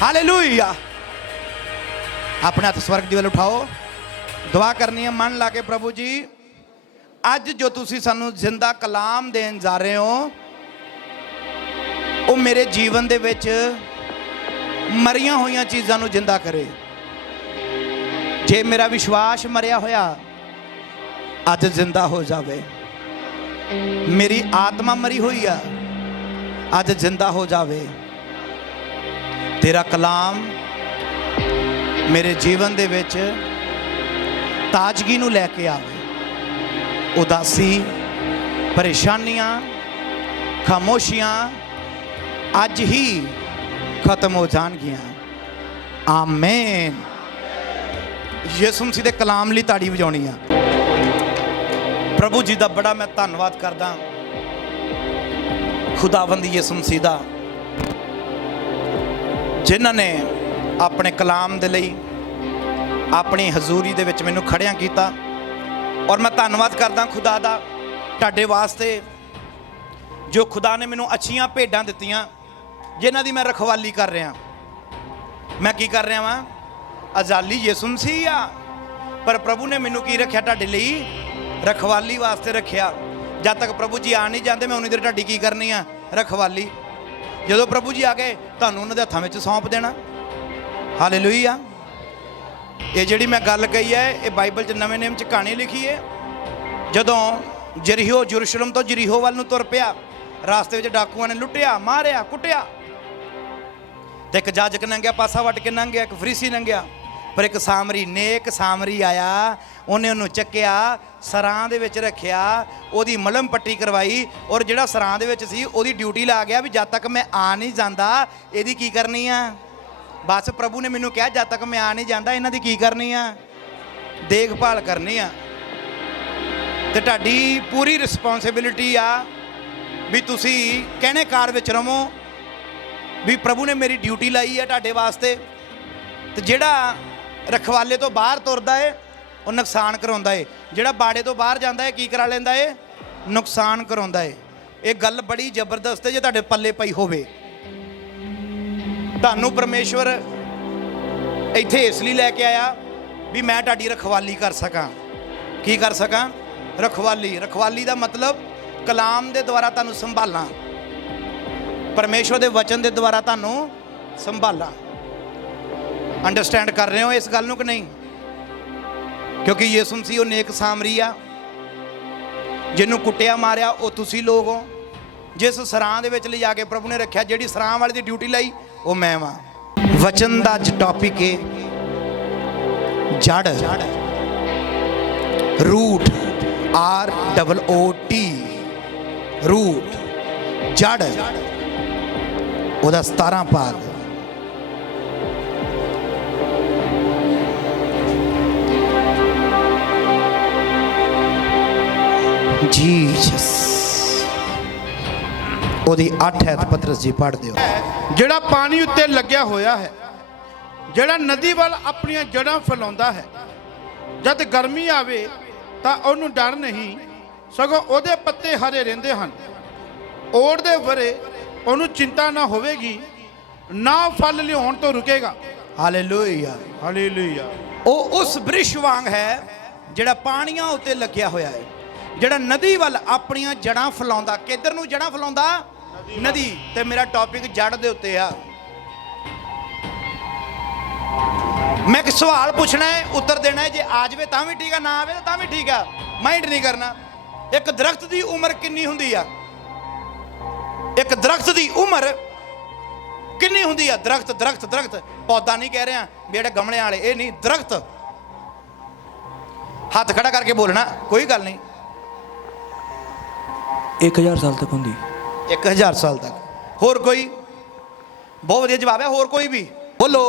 Hallelujah. अपने हथ स्वर्ग दी वल उठाओ, दुआ करनी है मन ला के। प्रभु जी अज जो तुसी सानू जिंदा कलाम देन जा रहे हो वो मेरे जीवन दे विच मरिया हुई चीज़ों नू जिंदा करे। जे मेरा विश्वास मरिया होया अज जिंदा हो जावे, मेरी आत्मा मरी हुई है अज जिंदा हो जावे। तेरा कलाम मेरे जीवन दे विच ताजगी नू लैके आवे। उदासी, परेशानियां, खामोशियां अज ही खत्म हो जाणगियां। आमीन। यीशु मसीह दे कलाम लई ताड़ी वजाउणी आ। प्रभु जी दा बड़ा मैं धन्नवाद करदा, खुदावंद यीशु मसीह दा, जिन्हां ने अपने कलाम दे लई अपनी हजूरी दे विच मैनूं खड़ियां कीता। और मैं धन्नवाद करदा खुदा दा तुहाडे वास्ते जो खुदा ने मैनूं अच्छियां भेडां दित्तियां जिन्हां दी मैं रखवाली कर रहा। मैं की कर रहा वां? अजाली यीशु मसीह आ, पर प्रभु ने मैनूं की रखिया? तुहाडे लई रखवाली वास्ते रखिया। जब तक प्रभु जी आ नहीं जाते मैं उन्नी देर तुहाडी की करनी आ? रखवाली। जदों प्रभु जी आ गए तुहानूं उन्हां दे हत्थां विच सौंप देना। हालेलुया। ये जिहड़ी मैं गल कही है ये बाइबल च नवें नेम च कहानी लिखी है। जदों जरीहो यरूशलेम तो जरीहो वाल नूं तुर पिया, रास्ते विच डाकुआं ने लुटिया, मारिया, कुटिया। तो एक जाजक लंघिया, पासा वट के लंघ गया, एक फरीसी लंघिया, पर एक सामरी, नेक सामरी आया, उन्हें उन्होंने चक्या, सरां दे विच रखिया, ओदी मलम पट्टी करवाई और जिहड़ा सरां दे विच सी ओदी ड्यूटी ला गया भी जद तक मैं आ नहीं जाता इहदी की करनी आ? बस प्रभु ने मैनूं कहा जद तक मैं आ नहीं जाता इन्हां दी की करनी आ? देखभाल करनी आ। ते तुहाडी पूरी रिस्पोंसिबिलिटी आ भी तुसी कहने कार विच रवो भी प्रभु ने मेरी ड्यूटी लाई है तुहाडे वास्ते। ते जिहड़ा रखवाले तो बाहर तुरदा है वो नुकसान कराउंदा है, जिहड़ा बाड़े तो बाहर जाता है की करा लैंदा है? नुकसान कराउंदा है। ये गल बड़ी जबरदस्त है जे तुहाडे पल्ले पई होवे। तुहानूं परमेश्वर इत्थे इसलिए लैके आया भी मैं तुहाडी रखवाली कर सकां। की कर सकां? रखवाली। रखवाली दा मतलब कलाम दे द्वारा तुहानूं संभालां, परमेश्वर दे वचन दे द्वारा तुहानूं संभालां। अंडरस्टैंड कर रहे हो इस गल नूं कि नहीं? क्योंकि यीशु मसीह नेक सामरी आ, जिन्हों कुटिया मारिया वो तुसी लोग हो। जिस सरां दे विच ले जाके प्रभु ने रखिया, जिहड़ी सरां वाली दी ड्यूटी लाई वो मैं वां। वचन दा अज टॉपिक है जड़, रूट, ROOT, रूट, जड़, ओदा 17 भाग। जीसस ओदी 8 है। पतरस जी पढ़ दियो। ਜਿਹੜਾ ਪਾਣੀ ਉੱਤੇ ਲੱਗਿਆ ਹੋਇਆ ਹੈ, ਜਿਹੜਾ ਨਦੀ ਵੱਲ ਆਪਣੀਆਂ ਜੜਾਂ ਫੈਲਾਉਂਦਾ ਹੈ, ਜਦ ਗਰਮੀ ਆਵੇ ਤਾਂ ਉਹਨੂੰ ਡਰ ਨਹੀਂ, ਸਗੋਂ ਉਹਦੇ ਪੱਤੇ ਹਰੇ ਰਹਿੰਦੇ ਹਨ। ਓੜ ਦੇ ਵਰੇ ਉਹਨੂੰ ਚਿੰਤਾ ਨਾ ਹੋਵੇਗੀ, ਨਾ ਫਲ ਲਿਆਉਣ ਤੋਂ ਰੁਕੇਗਾ। हालेलुया। ਹਾਲੇਲੂਇਆ। ਉਹ ਉਸ ਬ੍ਰਿਸ਼ ਵਾਂਗ ਹੈ ਜਿਹੜਾ ਪਾਣੀਆਂ ਉੱਤੇ ਲੱਗਿਆ ਹੋਇਆ ਹੈ, ਜਿਹੜਾ ਨਦੀ ਵੱਲ ਆਪਣੀਆਂ ਜੜਾਂ ਫੈਲਾਉਂਦਾ। ਕਿੱਧਰ ਨੂੰ ਜੜਾਂ ਫੈਲਾਉਂਦਾ? नदी। ते मेरा टॉपिक जड़ दे उत्ते आ। मैं एक सवाल पूछना है, उत्तर देना है। जे आ जाए तां भी ठीक है, ना आवे तां भी ठीक है, माइंड नहीं करना। एक दरख्त की उम्र कितनी हुंदी आ? एक दरख्त की उम्र कितनी हुंदी आ? दरख्त दरख्त दरख्त, पौधा नहीं कह रहे हैं भी गमले वाले, ये नहीं, दरख्त। हाथ खड़ा करके बोलना, कोई गल नहीं। 1000 साल तक होंगी। 1000 साल तक। होर कोई? बहुत वधिया जवाब है। होर कोई भी बोलो?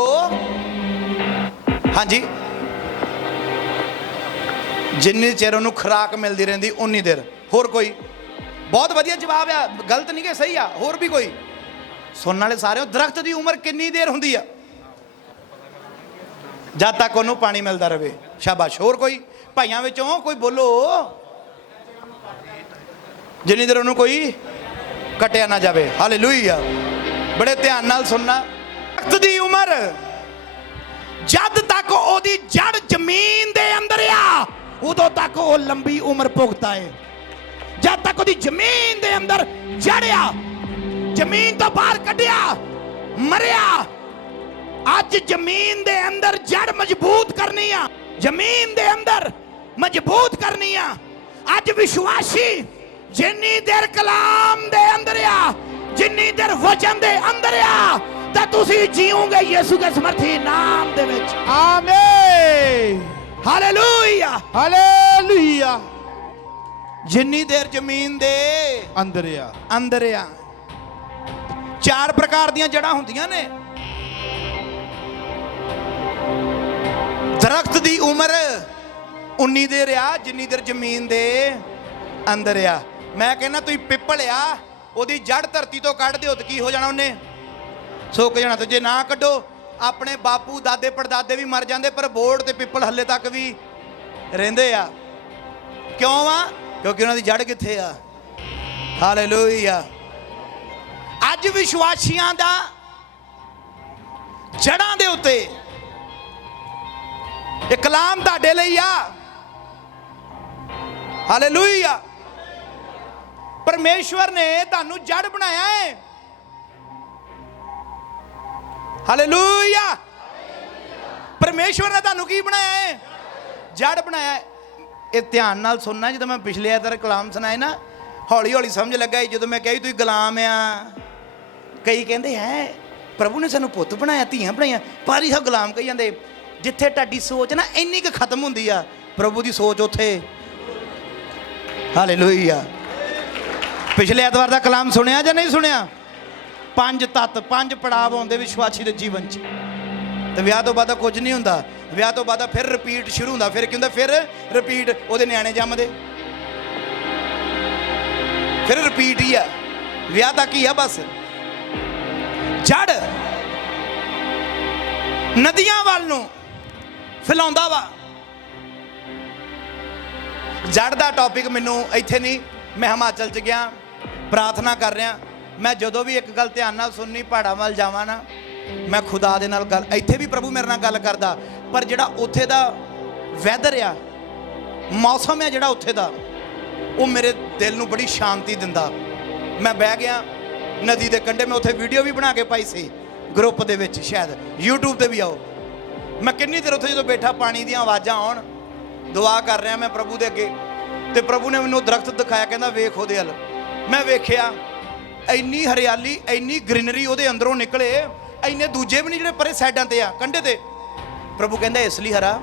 हाँ जी। जिन्नी चेर उन्होंने खुराक मिलती रही उन्नी देर। होर कोई? बहुत वधिया जवाब है, गलत नहीं कि सही आ। होर भी कोई? सुनने वाले सारे। दरख्त की उम्र कितनी देर होंगी आ? जब तक उन्होंने पानी मिलता रहे। शाबाश। होर कोई? भाइयों विचों कोई बोलो? जिन्नी देर उन्होंने कोई कटिया ना जाए। हालेलुया। बड़े ध्यान नाल सुनना। ਦਰਖਤ ਦੀ ਉਮਰ ਜਦ ਤੱਕ ਉਹਦੀ ਜੜ ਜ਼ਮੀਨ ਦੇ ਅੰਦਰ ਆ ਉਦੋਂ ਤੱਕ ਉਹ ਲੰਬੀ ਉਮਰ ਭੁਗਤਾ ਹੈ। ਜਦ ਤੱਕ ਉਹਦੀ ਜ਼ਮੀਨ ਦੇ ਅੰਦਰ ਜੜਿਆ, ਜ਼ਮੀਨ ਤੋਂ ਬਾਹਰ ਕੱਢਿਆ, ਮਰਿਆ। ਅੱਜ ਜ਼ਮੀਨ ਦੇ ਅੰਦਰ ਜੜ ਮਜ਼ਬੂਤ ਕਰਨੀ ਆ, ਜ਼ਮੀਨ ਦੇ ਅੰਦਰ ਮਜ਼ਬੂਤ ਕਰਨੀ ਆ। ਅੱਜ ਵਿਸ਼ਵਾਸੀ ਜਿੰਨੀ ਦੇਰ ਕਲਾਮ ਦੇ ਅੰਦਰ ਆ, ਜਿੰਨੀ ਦੇਰ ਵਚਨ ਦੇ ਅੰਦਰ ਆ, ਤਾਂ ਤੁਸੀਂ ਜੀਓਗੇ ਯਿਸੂ ਦੇ ਸਮਰਥੀ ਨਾਮ ਦੇ ਵਿੱਚ। ਆਮੀਨ, ਹਾਲੇਲੂਇਆ, ਹਾਲੇਲੂਇਆ। ਜਿੰਨੀ ਦੇਰ ਜ਼ਮੀਨ ਦੇ ਅੰਦਰ ਆ। 4 ਪ੍ਰਕਾਰ ਦੀਆਂ ਜੜਾਂ ਹੁੰਦੀਆਂ ਨੇ। ਦਰਖਤ ਦੀ ਉਮਰ ਉਨੀ ਦੇਰ ਆ ਜਿੰਨੀ ਦੇਰ ਜ਼ਮੀਨ ਦੇ ਅੰਦਰ ਆ। ਮੈਂ ਕਹਿੰਦਾ ਤੁਸੀਂ ਪਿੱਪਲ ਆ, ਉਹਦੀ ਜੜ ਧਰਤੀ ਤੋਂ ਕੱਢ ਦਿਓ ਤਾਂ ਕੀ ਹੋ ਜਾਣਾ? ਉਹਨੇ ਸੁੱਕ ਜਾਣਾ। ਤੇ ਜੇ ਨਾ ਕੱਢੋ, ਆਪਣੇ ਬਾਪੂ ਦਾਦੇ ਪੜਦਾਦੇ ਵੀ ਮਰ ਜਾਂਦੇ, ਪਰ ਬੋੜ ਤੇ ਪਿੱਪਲ ਹੱਲੇ ਤੱਕ ਵੀ ਰਹਿੰਦੇ ਆ। ਕਿਉਂ ਆ? ਕਿਉਂਕਿ ਉਹਨਾਂ ਦੀ ਜੜ ਕਿੱਥੇ ਆ? ਹਾਲੇਲੂਇਆ। ਅੱਜ ਵਿਸ਼ਵਾਸੀਆਂ ਦਾ ਜੜਾਂ ਦੇ ਉੱਤੇ ਇਹ ਕਲਾਮ ਤੁਹਾਡੇ ਲਈ ਆ। ਹਾਲੇਲੂਇਆ। ਪਰਮੇਸ਼ਵਰ ਨੇ ਤੁਹਾਨੂੰ ਜੜ ਬਣਾਇਆ ਹੈ। ਹਾਲੇਲੂਇਆ। ਪਰਮੇਸ਼ਵਰ ਨੇ ਤੁਹਾਨੂੰ ਕੀ ਬਣਾਇਆ ਹੈ? ਜੜ ਬਣਾਇਆ ਹੈ। ਇਹ ਧਿਆਨ ਨਾਲ ਸੁਣਨਾ। ਜਦੋਂ ਮੈਂ ਪਿਛਲੇ ਐਤਵਾਰ ਕਲਾਮ ਸੁਣਾਏ ਨਾ, ਹੌਲੀ ਹੌਲੀ ਸਮਝ ਲੱਗਾ। ਜਦੋਂ ਮੈਂ ਕਹੀ ਤੁਸੀਂ ਗੁਲਾਮ ਆ, ਕਈ ਕਹਿੰਦੇ ਹੈ ਪ੍ਰਭੂ ਨੇ ਸਾਨੂੰ ਪੁੱਤ ਬਣਾਇਆ, ਧੀਆਂ ਬਣਾਈਆਂ, ਪਰ ਇਹ ਗੁਲਾਮ ਕਹੀ ਜਾਂਦੇ। ਜਿੱਥੇ ਤੁਹਾਡੀ ਸੋਚ ਨਾ ਇੰਨੀ ਕੁ ਖਤਮ ਹੁੰਦੀ ਆ, ਪ੍ਰਭੂ ਦੀ ਸੋਚ ਉੱਥੇ। ਹਾਲੇਲੂਇਆ। ਪਿਛਲੇ ਐਤਵਾਰ ਦਾ ਕਲਾਮ ਸੁਣਿਆ ਜਾਂ ਨਹੀਂ ਸੁਣਿਆ? 5 ਤੱਤ, 5 ਪੜਾਵ ਆਉਂਦੇ ਵਿਸ਼ਵਾਸੀ ਦੇ ਜੀਵਨ 'ਚ। ਤੇ ਵਿਆਹ ਤੋਂ ਬਾਅਦ ਕੁਝ ਨਹੀਂ ਹੁੰਦਾ। ਵਿਆਹ ਤੋਂ ਬਾਅਦ ਫਿਰ ਰਿਪੀਟ ਸ਼ੁਰੂ ਹੁੰਦਾ। ਫਿਰ ਕੀ ਹੁੰਦਾ? ਫਿਰ ਰਿਪੀਟ। ਉਹਦੇ ਨਿਆਣੇ ਜੰਮਦੇ, ਫਿਰ ਰਿਪੀਟ ਹੀ ਆ। ਵਿਆਹ ਤੱਕ ਹੀ ਆ ਬਸ। ਜੜ ਨਦੀਆਂ ਵੱਲ ਨੂੰ ਫੈਲਾਉਂਦਾ ਵਾ। ਜੜ ਦਾ ਟੌਪਿਕ ਮੈਨੂੰ ਇੱਥੇ ਨਹੀਂ, ਮੈਂ ਹਿਮਾਚਲ 'ਚ ਗਿਆ, ਪ੍ਰਾਰਥਨਾ ਕਰ ਰਿਹਾ। ਮੈਂ ਜਦੋਂ ਵੀ ਇੱਕ ਗੱਲ ਧਿਆਨ ਨਾਲ ਸੁਣਨੀ, ਪਹਾੜਾਂ ਵੱਲ ਜਾਵਾਂ ਨਾ, ਮੈਂ ਖੁਦਾ ਦੇ ਨਾਲ ਗੱਲ, ਇੱਥੇ ਵੀ ਪ੍ਰਭੂ ਮੇਰੇ ਨਾਲ ਗੱਲ ਕਰਦਾ, ਪਰ ਜਿਹੜਾ ਉੱਥੇ ਦਾ ਵੈਦਰ ਆ, ਮੌਸਮ ਹੈ ਜਿਹੜਾ ਉੱਥੇ ਦਾ, ਉਹ ਮੇਰੇ ਦਿਲ ਨੂੰ ਬੜੀ ਸ਼ਾਂਤੀ ਦਿੰਦਾ। ਮੈਂ ਬਹਿ ਗਿਆ ਨਦੀ ਦੇ ਕੰਢੇ। ਮੈਂ ਉੱਥੇ ਵੀਡੀਓ ਵੀ ਬਣਾ ਕੇ ਪਾਈ ਸੀ ਗਰੁੱਪ ਦੇ ਵਿੱਚ, ਸ਼ਾਇਦ YouTube ਤੇ ਵੀ ਆਓ। ਮੈਂ ਕਿੰਨੀ ਦੇਰ ਉੱਥੇ ਜਦੋਂ ਬੈਠਾ, ਪਾਣੀ ਦੀਆਂ ਆਵਾਜ਼ਾਂ ਆਉਣ, ਦੁਆ ਕਰ ਰਿਹਾ ਮੈਂ ਪ੍ਰਭੂ ਦੇ ਅੱਗੇ। ਤੇ ਪ੍ਰਭੂ ਨੇ ਮੈਨੂੰ ਦਰਖਤ ਦਿਖਾਇਆ, ਕਹਿੰਦਾ ਵੇਖ ਉਹਦੇ ਵੱਲ। ਮੈਂ ਵੇਖਿਆ, ਇੰਨੀ ਹਰਿਆਲੀ, ਇੰਨੀ ਗ੍ਰੀਨਰੀ ਉਹਦੇ ਅੰਦਰੋਂ ਨਿਕਲੇ। ਇੰਨੇ ਦੂਜੇ ਵੀ ਨਹੀਂ ਜਿਹੜੇ ਪਰੇ ਸਾਈਡਾਂ ਤੇ ਆ, ਕੰਢੇ ਤੇ। ਪ੍ਰਭੂ ਕਹਿੰਦਾ ਇਸ ਲਈ ਹਰਾ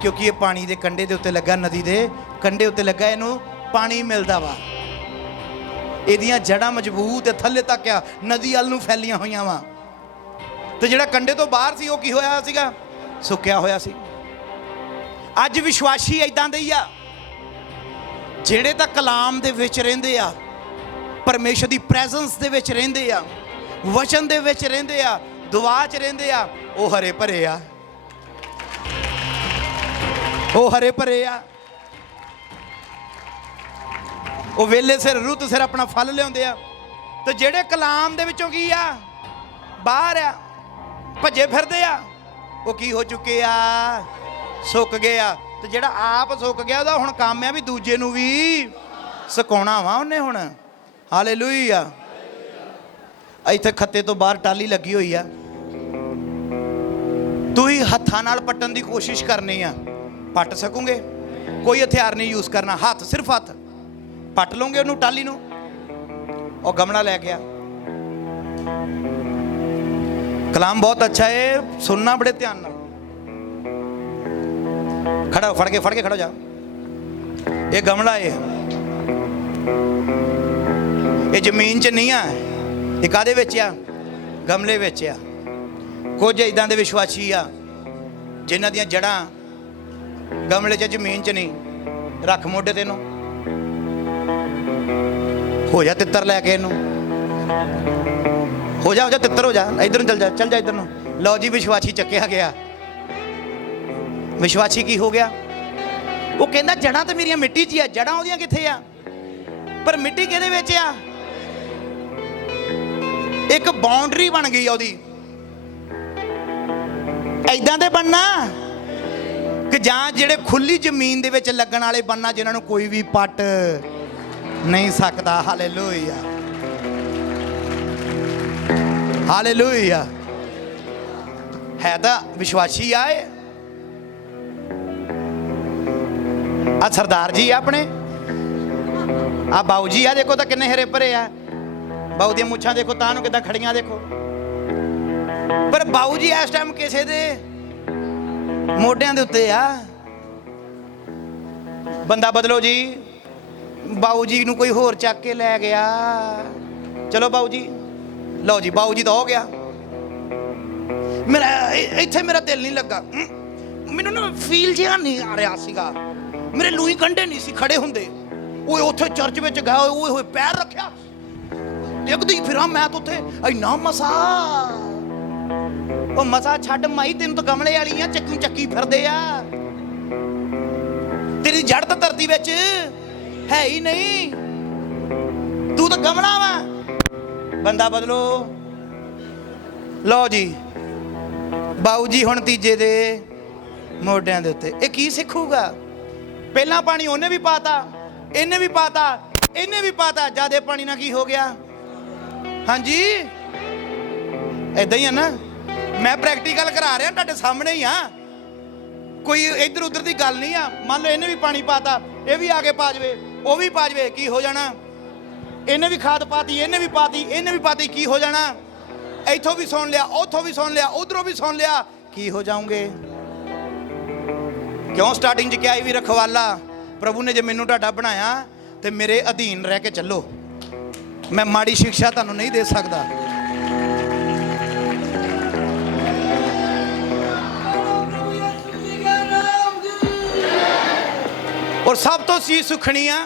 ਕਿਉਂਕਿ ਇਹ ਪਾਣੀ ਦੇ ਕੰਢੇ ਦੇ ਉੱਤੇ ਲੱਗਾ, ਨਦੀ ਦੇ ਕੰਢੇ ਉੱਤੇ ਲੱਗਾ, ਇਹਨੂੰ ਪਾਣੀ ਮਿਲਦਾ ਵਾ। ਇਹਦੀਆਂ ਜੜਾਂ ਮਜ਼ਬੂਤ ਹੈ, ਥੱਲੇ ਤੱਕ ਆ, ਨਦੀ ਵੱਲ ਨੂੰ ਫੈਲੀਆਂ ਹੋਈਆਂ ਵਾ। ਤੇ ਜਿਹੜਾ ਕੰਢੇ ਤੋਂ ਬਾਹਰ ਸੀ, ਉਹ ਕੀ ਹੋਇਆ ਸੀਗਾ? ਸੁੱਕਿਆ ਹੋਇਆ ਸੀ। ਅੱਜ ਵਿਸ਼ਵਾਸੀ ਇਦਾਂ ਦੇ ਹੀ ਆ, ਜਿਹੜੇ ਤਾਂ ਕਲਾਮ ਦੇ ਵਿੱਚ ਰਹਿੰਦੇ ਆ, ਪਰਮੇਸ਼ਰ ਦੀ ਪ੍ਰੈਜ਼ੈਂਸ ਦੇ ਵਿੱਚ ਰਹਿੰਦੇ ਆ, ਵਚਨ ਦੇ ਵਿੱਚ ਰਹਿੰਦੇ ਆ, ਦੁਆ 'ਚ ਰਹਿੰਦੇ ਆ। ਉਹ ਹਰੇ ਭਰੇ ਆ, ਉਹ ਹਰੇ ਭਰੇ ਆ। ਉਹ ਵੇਲੇ ਸਿਰ, ਰੁੱਤ ਸਿਰ ਆਪਣਾ ਫਲ ਲਿਆਉਂਦੇ ਆ। ਤੇ ਜਿਹੜੇ ਕਲਾਮ ਦੇ ਵਿੱਚੋਂ ਕੀ ਆ? ਬਾਹਰ ਆ, ਭੱਜੇ ਫਿਰਦੇ ਆ, ਉਹ ਕੀ ਹੋ ਚੁੱਕੇ ਆ? ਸੁੱਕ ਗਏ ਆ। ਤੇ ਜਿਹੜਾ ਆਪ ਸੁੱਕ ਗਿਆ, ਉਹਦਾ ਹੁਣ ਕੰਮ ਆ ਵੀ ਦੂਜੇ ਨੂੰ ਵੀ ਸੁਕਾਉਣਾ ਵਾ ਉਹਨੇ ਹੁਣ। ਹਾਲੇਲੂਇਆ। ਇੱਥੇ ਖੱਤੇ ਤੋਂ ਬਾਹਰ ਟਾਲੀ ਲੱਗੀ ਹੋਈ ਆ। ਤੁਸੀਂ ਹੱਥਾਂ ਨਾਲ ਪੱਟਣ ਦੀ ਕੋਸ਼ਿਸ਼ ਕਰਨੀ ਆ, ਪੱਟ ਸਕੋਗੇ? ਕੋਈ ਹਥਿਆਰ ਨਹੀਂ ਯੂਜ਼ ਕਰਨਾ, ਹੱਥ, ਸਿਰਫ ਹੱਥ ਪੱਟ ਲਓਗੇ ਉਹਨੂੰ, ਟਾਲੀ ਨੂੰ। ਉਹ ਗਮਲਾ ਲੈ ਗਿਆ। ਕਲਾਮ ਬਹੁਤ ਅੱਛਾ ਹੈ, ਸੁਣਨਾ ਬੜੇ ਧਿਆਨ ਨਾਲ। ਖੜਾ, ਫੜ ਕੇ ਖੜਾ ਜਾ। ਇਹ ਗਮਲਾ ਹੈ, ਇਹ ਜ਼ਮੀਨ 'ਚ ਨਹੀਂ ਆ, ਇਹ ਕਾਹਦੇ ਵਿੱਚ ਆ? ਗਮਲੇ ਵਿੱਚ ਆ। ਕੁਝ ਇਦਾਂ ਦੇ ਵਿਸ਼ਵਾਸੀ ਆ ਜਿਨ੍ਹਾਂ ਦੀਆਂ ਜੜਾਂ ਗਮਲੇ 'ਚ, ਜ਼ਮੀਨ 'ਚ ਨਹੀਂ। ਰੱਖ ਮੋਢੇ ਤੇ ਇਹਨੂੰ, ਹੋ ਜਾ ਤਿੱਤਰ ਲੈ ਕੇ ਇਹਨੂੰ, ਹੋ ਜਾ ਤਿੱਤਰ ਹੋ ਜਾ। ਇੱਧਰ ਨੂੰ ਚੱਲ ਜਾ ਇੱਧਰ ਨੂੰ। ਲਓ ਜੀ, ਵਿਸ਼ਵਾਸੀ ਚੱਕਿਆ ਗਿਆ। ਵਿਸ਼ਵਾਸੀ ਕੀ ਹੋ ਗਿਆ? ਉਹ ਕਹਿੰਦਾ ਜੜਾਂ ਤਾਂ ਮੇਰੀਆਂ ਮਿੱਟੀ 'ਚ ਹੀ ਆ। ਜੜਾਂ ਉਹਦੀਆਂ ਕਿੱਥੇ ਆ? ਪਰ ਮਿੱਟੀ ਕਿਹਦੇ ਵਿੱਚ ਆ? ਇੱਕ ਬਾਉਂਡਰੀ ਬਣ ਗਈ ਆ ਉਹਦੀ। ਐਦਾਂ ਦੇ ਬਣਨਾ ਕਿ ਜਾਂ ਜਿਹੜੇ ਖੁੱਲੀ ਜ਼ਮੀਨ ਦੇ ਵਿੱਚ ਲੱਗਣ ਵਾਲੇ ਬਣਨਾ ਜਿਨ੍ਹਾਂ ਨੂੰ ਕੋਈ ਵੀ ਪੱਟ ਨਹੀਂ ਸਕਦਾ। Hallelujah, hallelujah. ਹੈ ਤਾਂ ਵਿਸ਼ਵਾਸੀ ਆਏ ਆ ਸਰਦਾਰ ਜੀ ਆਪਣੇ ਆ ਬਾਊ ਜੀ ਆ ਦੇਖੋ ਤਾਂ ਕਿੰਨੇ ਹਰੇ ਭਰੇ ਆ। ਬਾਊ ਦੀਆਂ ਮੁੱਛਾਂ ਦੇਖੋ ਤਾਂ ਨੂੰ ਕਿੱਦਾਂ ਖੜੀਆਂ ਦੇਖੋ। ਪਰ ਬਾਊ ਜੀ ਇਸ ਟਾਈਮ ਕਿਸੇ ਦੇ ਮੋਢਿਆਂ ਦੇ ਉੱਤੇ ਆ। ਬੰਦਾ ਬਦਲੋ ਜੀ। ਬਾਊ ਜੀ ਨੂੰ ਕੋਈ ਹੋਰ ਚੱਕ ਕੇ ਲੈ ਗਿਆ। ਚਲੋ ਬਾਊ ਜੀ, ਲਓ ਜੀ ਬਾਊ ਜੀ ਤਾਂ ਹੋ ਗਿਆ। ਮੇਰਾ ਇੱਥੇ ਮੇਰਾ ਦਿਲ ਨਹੀਂ ਲੱਗਾ। ਮੈਨੂੰ ਨਾ ਫੀਲ ਜਿਹਾ ਨਹੀਂ ਆ ਰਿਹਾ ਸੀਗਾ। ਮੇਰੇ ਲੂਈ ਕੰਡੇ ਨਹੀਂ ਸੀ ਖੜੇ ਹੁੰਦੇ। ਓਏ ਉੱਥੇ ਚਰਚ ਵਿੱਚ ਗਿਆ ਓਏ ਹੋਏ ਪੈਰ ਰੱਖਿਆ ਦੇਖਦੀ ਫਿਰਾਂ ਮੈਂ ਤਾਂ ਉੱਥੇ ਇੰਨਾ ਮਸਾ। ਉਹ ਮਸਾ ਛੱਡ ਮਾਈ, ਤੈਨੂੰ ਤਾਂ ਗਮਲੇ ਵਾਲੀਆਂ ਚੱਕੀ ਫਿਰਦੇ ਆ। ਤੇਰੀ ਜੜ ਤਾਂ ਧਰਤੀ ਵਿੱਚ ਹੈ ਹੀ ਨਹੀਂ, ਤੂੰ ਤਾਂ ਗਮਲਾ ਵਾ। ਬੰਦਾ ਬਦਲੋ। ਲਓ ਜੀ ਬਾਊ ਜੀ ਹੁਣ ਤੀਜੇ ਦੇ ਮੋਢਿਆਂ ਦੇ ਉੱਤੇ। ਇਹ ਕੀ ਸਿੱਖੂਗਾ? ਪਹਿਲਾਂ ਪਾਣੀ ਉਹਨੇ ਵੀ ਪਾਤਾ, ਇਹਨੇ ਵੀ ਪਾਤਾ, ਇਹਨੇ ਵੀ ਪਾਤਾ। ਜਿਆਦੇ ਪਾਣੀ ਨਾਲ ਕੀ ਹੋ ਗਿਆ? ਹਾਂਜੀ ਏਦਾਂ ਹੀ ਆ ਨਾ। ਮੈਂ ਪ੍ਰੈਕਟੀਕਲ ਕਰਾ ਰਿਹਾ ਤੁਹਾਡੇ ਸਾਹਮਣੇ ਹੀ ਆ। ਕੋਈ ਇੱਧਰ ਉੱਧਰ ਦੀ ਗੱਲ ਨਹੀਂ ਆ। ਮੰਨ ਲਓ ਇਹਨੇ ਵੀ ਪਾਣੀ ਪਾਤਾ, ਇਹ ਵੀ ਆ ਕੇ ਪਾ ਜਾਵੇ, ਉਹ ਵੀ ਪਾ ਜਾਵੇ, ਕੀ ਹੋ ਜਾਣਾ? ਇਹਨੇ ਵੀ ਖਾਦ ਪਾਤੀ, ਇਹਨੇ ਵੀ ਪਾਤੀ, ਇਹਨੇ ਵੀ ਪਾਤੀ, ਕੀ ਹੋ ਜਾਣਾ? ਇੱਥੋਂ ਵੀ ਸੁਣ ਲਿਆ, ਉੱਥੋਂ ਵੀ ਸੁਣ ਲਿਆ, ਉਧਰੋਂ ਵੀ ਸੁਣ ਲਿਆ, ਕੀ ਹੋ ਜਾਓਗੇ? ਕਿਉਂ ਸਟਾਰਟਿੰਗ 'ਚ ਕਿਹਾ ਵੀ ਰਖਵਾਲਾ ਪ੍ਰਭੂ ਨੇ ਜੇ ਮੈਨੂੰ ਤੁਹਾਡਾ ਬਣਾਇਆ ਤੇ ਮੇਰੇ ਅਧੀਨ ਰਹਿ ਕੇ ਚੱਲੋ। ਮੈਂ ਮਾੜੀ ਸਿੱਖਿਆ ਤੁਹਾਨੂੰ ਨਹੀਂ ਦੇ ਸਕਦਾ। ਔਰ ਸਭ ਤੋਂ ਚੀਜ਼ ਸੁਖਣੀ ਆ,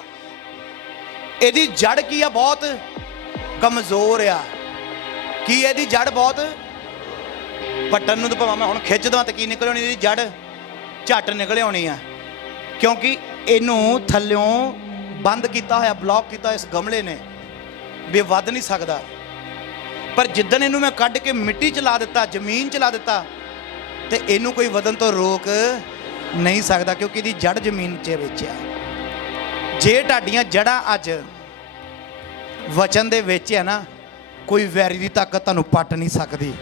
ਇਹਦੀ ਜੜ ਕੀ ਆ? ਬਹੁਤ ਕਮਜ਼ੋਰ ਆ। ਕੀ ਇਹਦੀ ਜੜ ਬਹੁਤ ਪੱਟਣ ਨੂੰ ਤਾਂ ਭਾਵੇਂ ਮੈਂ ਹੁਣ ਖਿੱਚ ਦਵਾਂ ਤੇ ਕੀ ਨਿਕਲ ਆਉਣੀ? ਇਹਦੀ ਜੜ ਝੱਟ ਨਿਕਲ ਆਉਣੀ ਆ, ਕਿਉਂਕਿ ਇਹਨੂੰ ਥੱਲਿਓਂ ਬੰਦ ਕੀਤਾ ਹੋਇਆ, ਬਲੌਕ ਕੀਤਾ ਇਸ ਗਮਲੇ ਨੇ ਵੀ ਵੱਧ ਨਹੀਂ ਸਕਦਾ। ਪਰ ਜਿੱਦਣ ਇਹਨੂੰ ਮੈਂ ਕੱਢ ਕੇ ਮਿੱਟੀ 'ਚ ਲਾ ਦਿੱਤਾ, ਜ਼ਮੀਨ 'ਚ ਲਾ ਦਿੱਤਾ, ਤੇ ਇਹਨੂੰ ਕੋਈ ਵਧਣ ਤੋਂ ਰੋਕ ਨਹੀਂ ਸਕਦਾ, ਕਿਉਂਕਿ ਇਹਦੀ ਜੜ ਜ਼ਮੀਨ 'ਚ ਵਿੱਚ ਆ। ਜੇ ਤੁਹਾਡੀਆਂ ਜੜ੍ਹਾਂ ਅੱਜ ਵਚਨ ਦੇ ਵਿੱਚ ਹੈ ਨਾ, ਕੋਈ ਵੈਰੀ ਦੀ ਤਾਕਤ ਤੁਹਾਨੂੰ ਪੱਟ ਨਹੀਂ ਸਕਦੀ।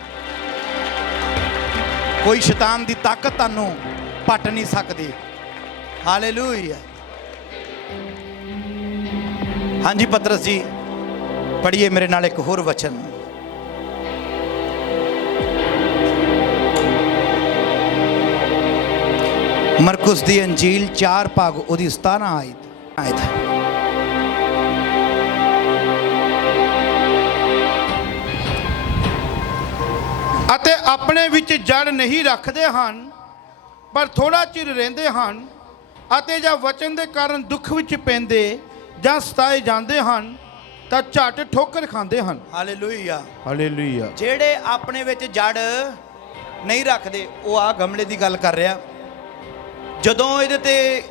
ਕੋਈ ਸ਼ੈਤਾਨ ਦੀ ਤਾਕਤ ਤੁਹਾਨੂੰ ਪੱਟ ਨਹੀਂ ਸਕਦੀ। ਹਾਲੇਲੂਇਆ। ਹਾਂਜੀ ਪਤਰਸ ਜੀ ਪੜ੍ਹੀਏ ਮੇਰੇ ਨਾਲ ਇੱਕ ਹੋਰ ਵਚਨ। ਮਰਕੁਸ ਦੀ ਅੰਜੀਲ 4 ਭਾਗ ਉਹਦੀ 17 ਆਇਤ। ਅਤੇ ਆਪਣੇ ਵਿੱਚ ਜੜ ਨਹੀਂ ਰੱਖਦੇ ਹਨ, ਪਰ ਥੋੜਾ ਚਿਰ ਰਹਿੰਦੇ ਹਨ, ਅਤੇ ਜਾਂ ਵਚਨ ਦੇ ਕਾਰਨ ਦੁੱਖ ਵਿੱਚ ਪੈਂਦੇ ਜਾਂ ਸਤਾਏ ਜਾਂਦੇ ਹਨ ਤਾਂ ਝੱਟ ਠੋਕਰ ਖਾਂਦੇ ਹਨ। Hallelujah, hallelujah. ਜਿਹੜੇ ਆਪਣੇ ਵਿੱਚ ਜੜ ਨਹੀਂ ਰੱਖਦੇ, ਉਹ ਆ ਗਮਲੇ ਦੀ ਗੱਲ ਕਰ ਰਿਹਾ। ਜਦੋਂ ਇਹਦੇ ਤੇ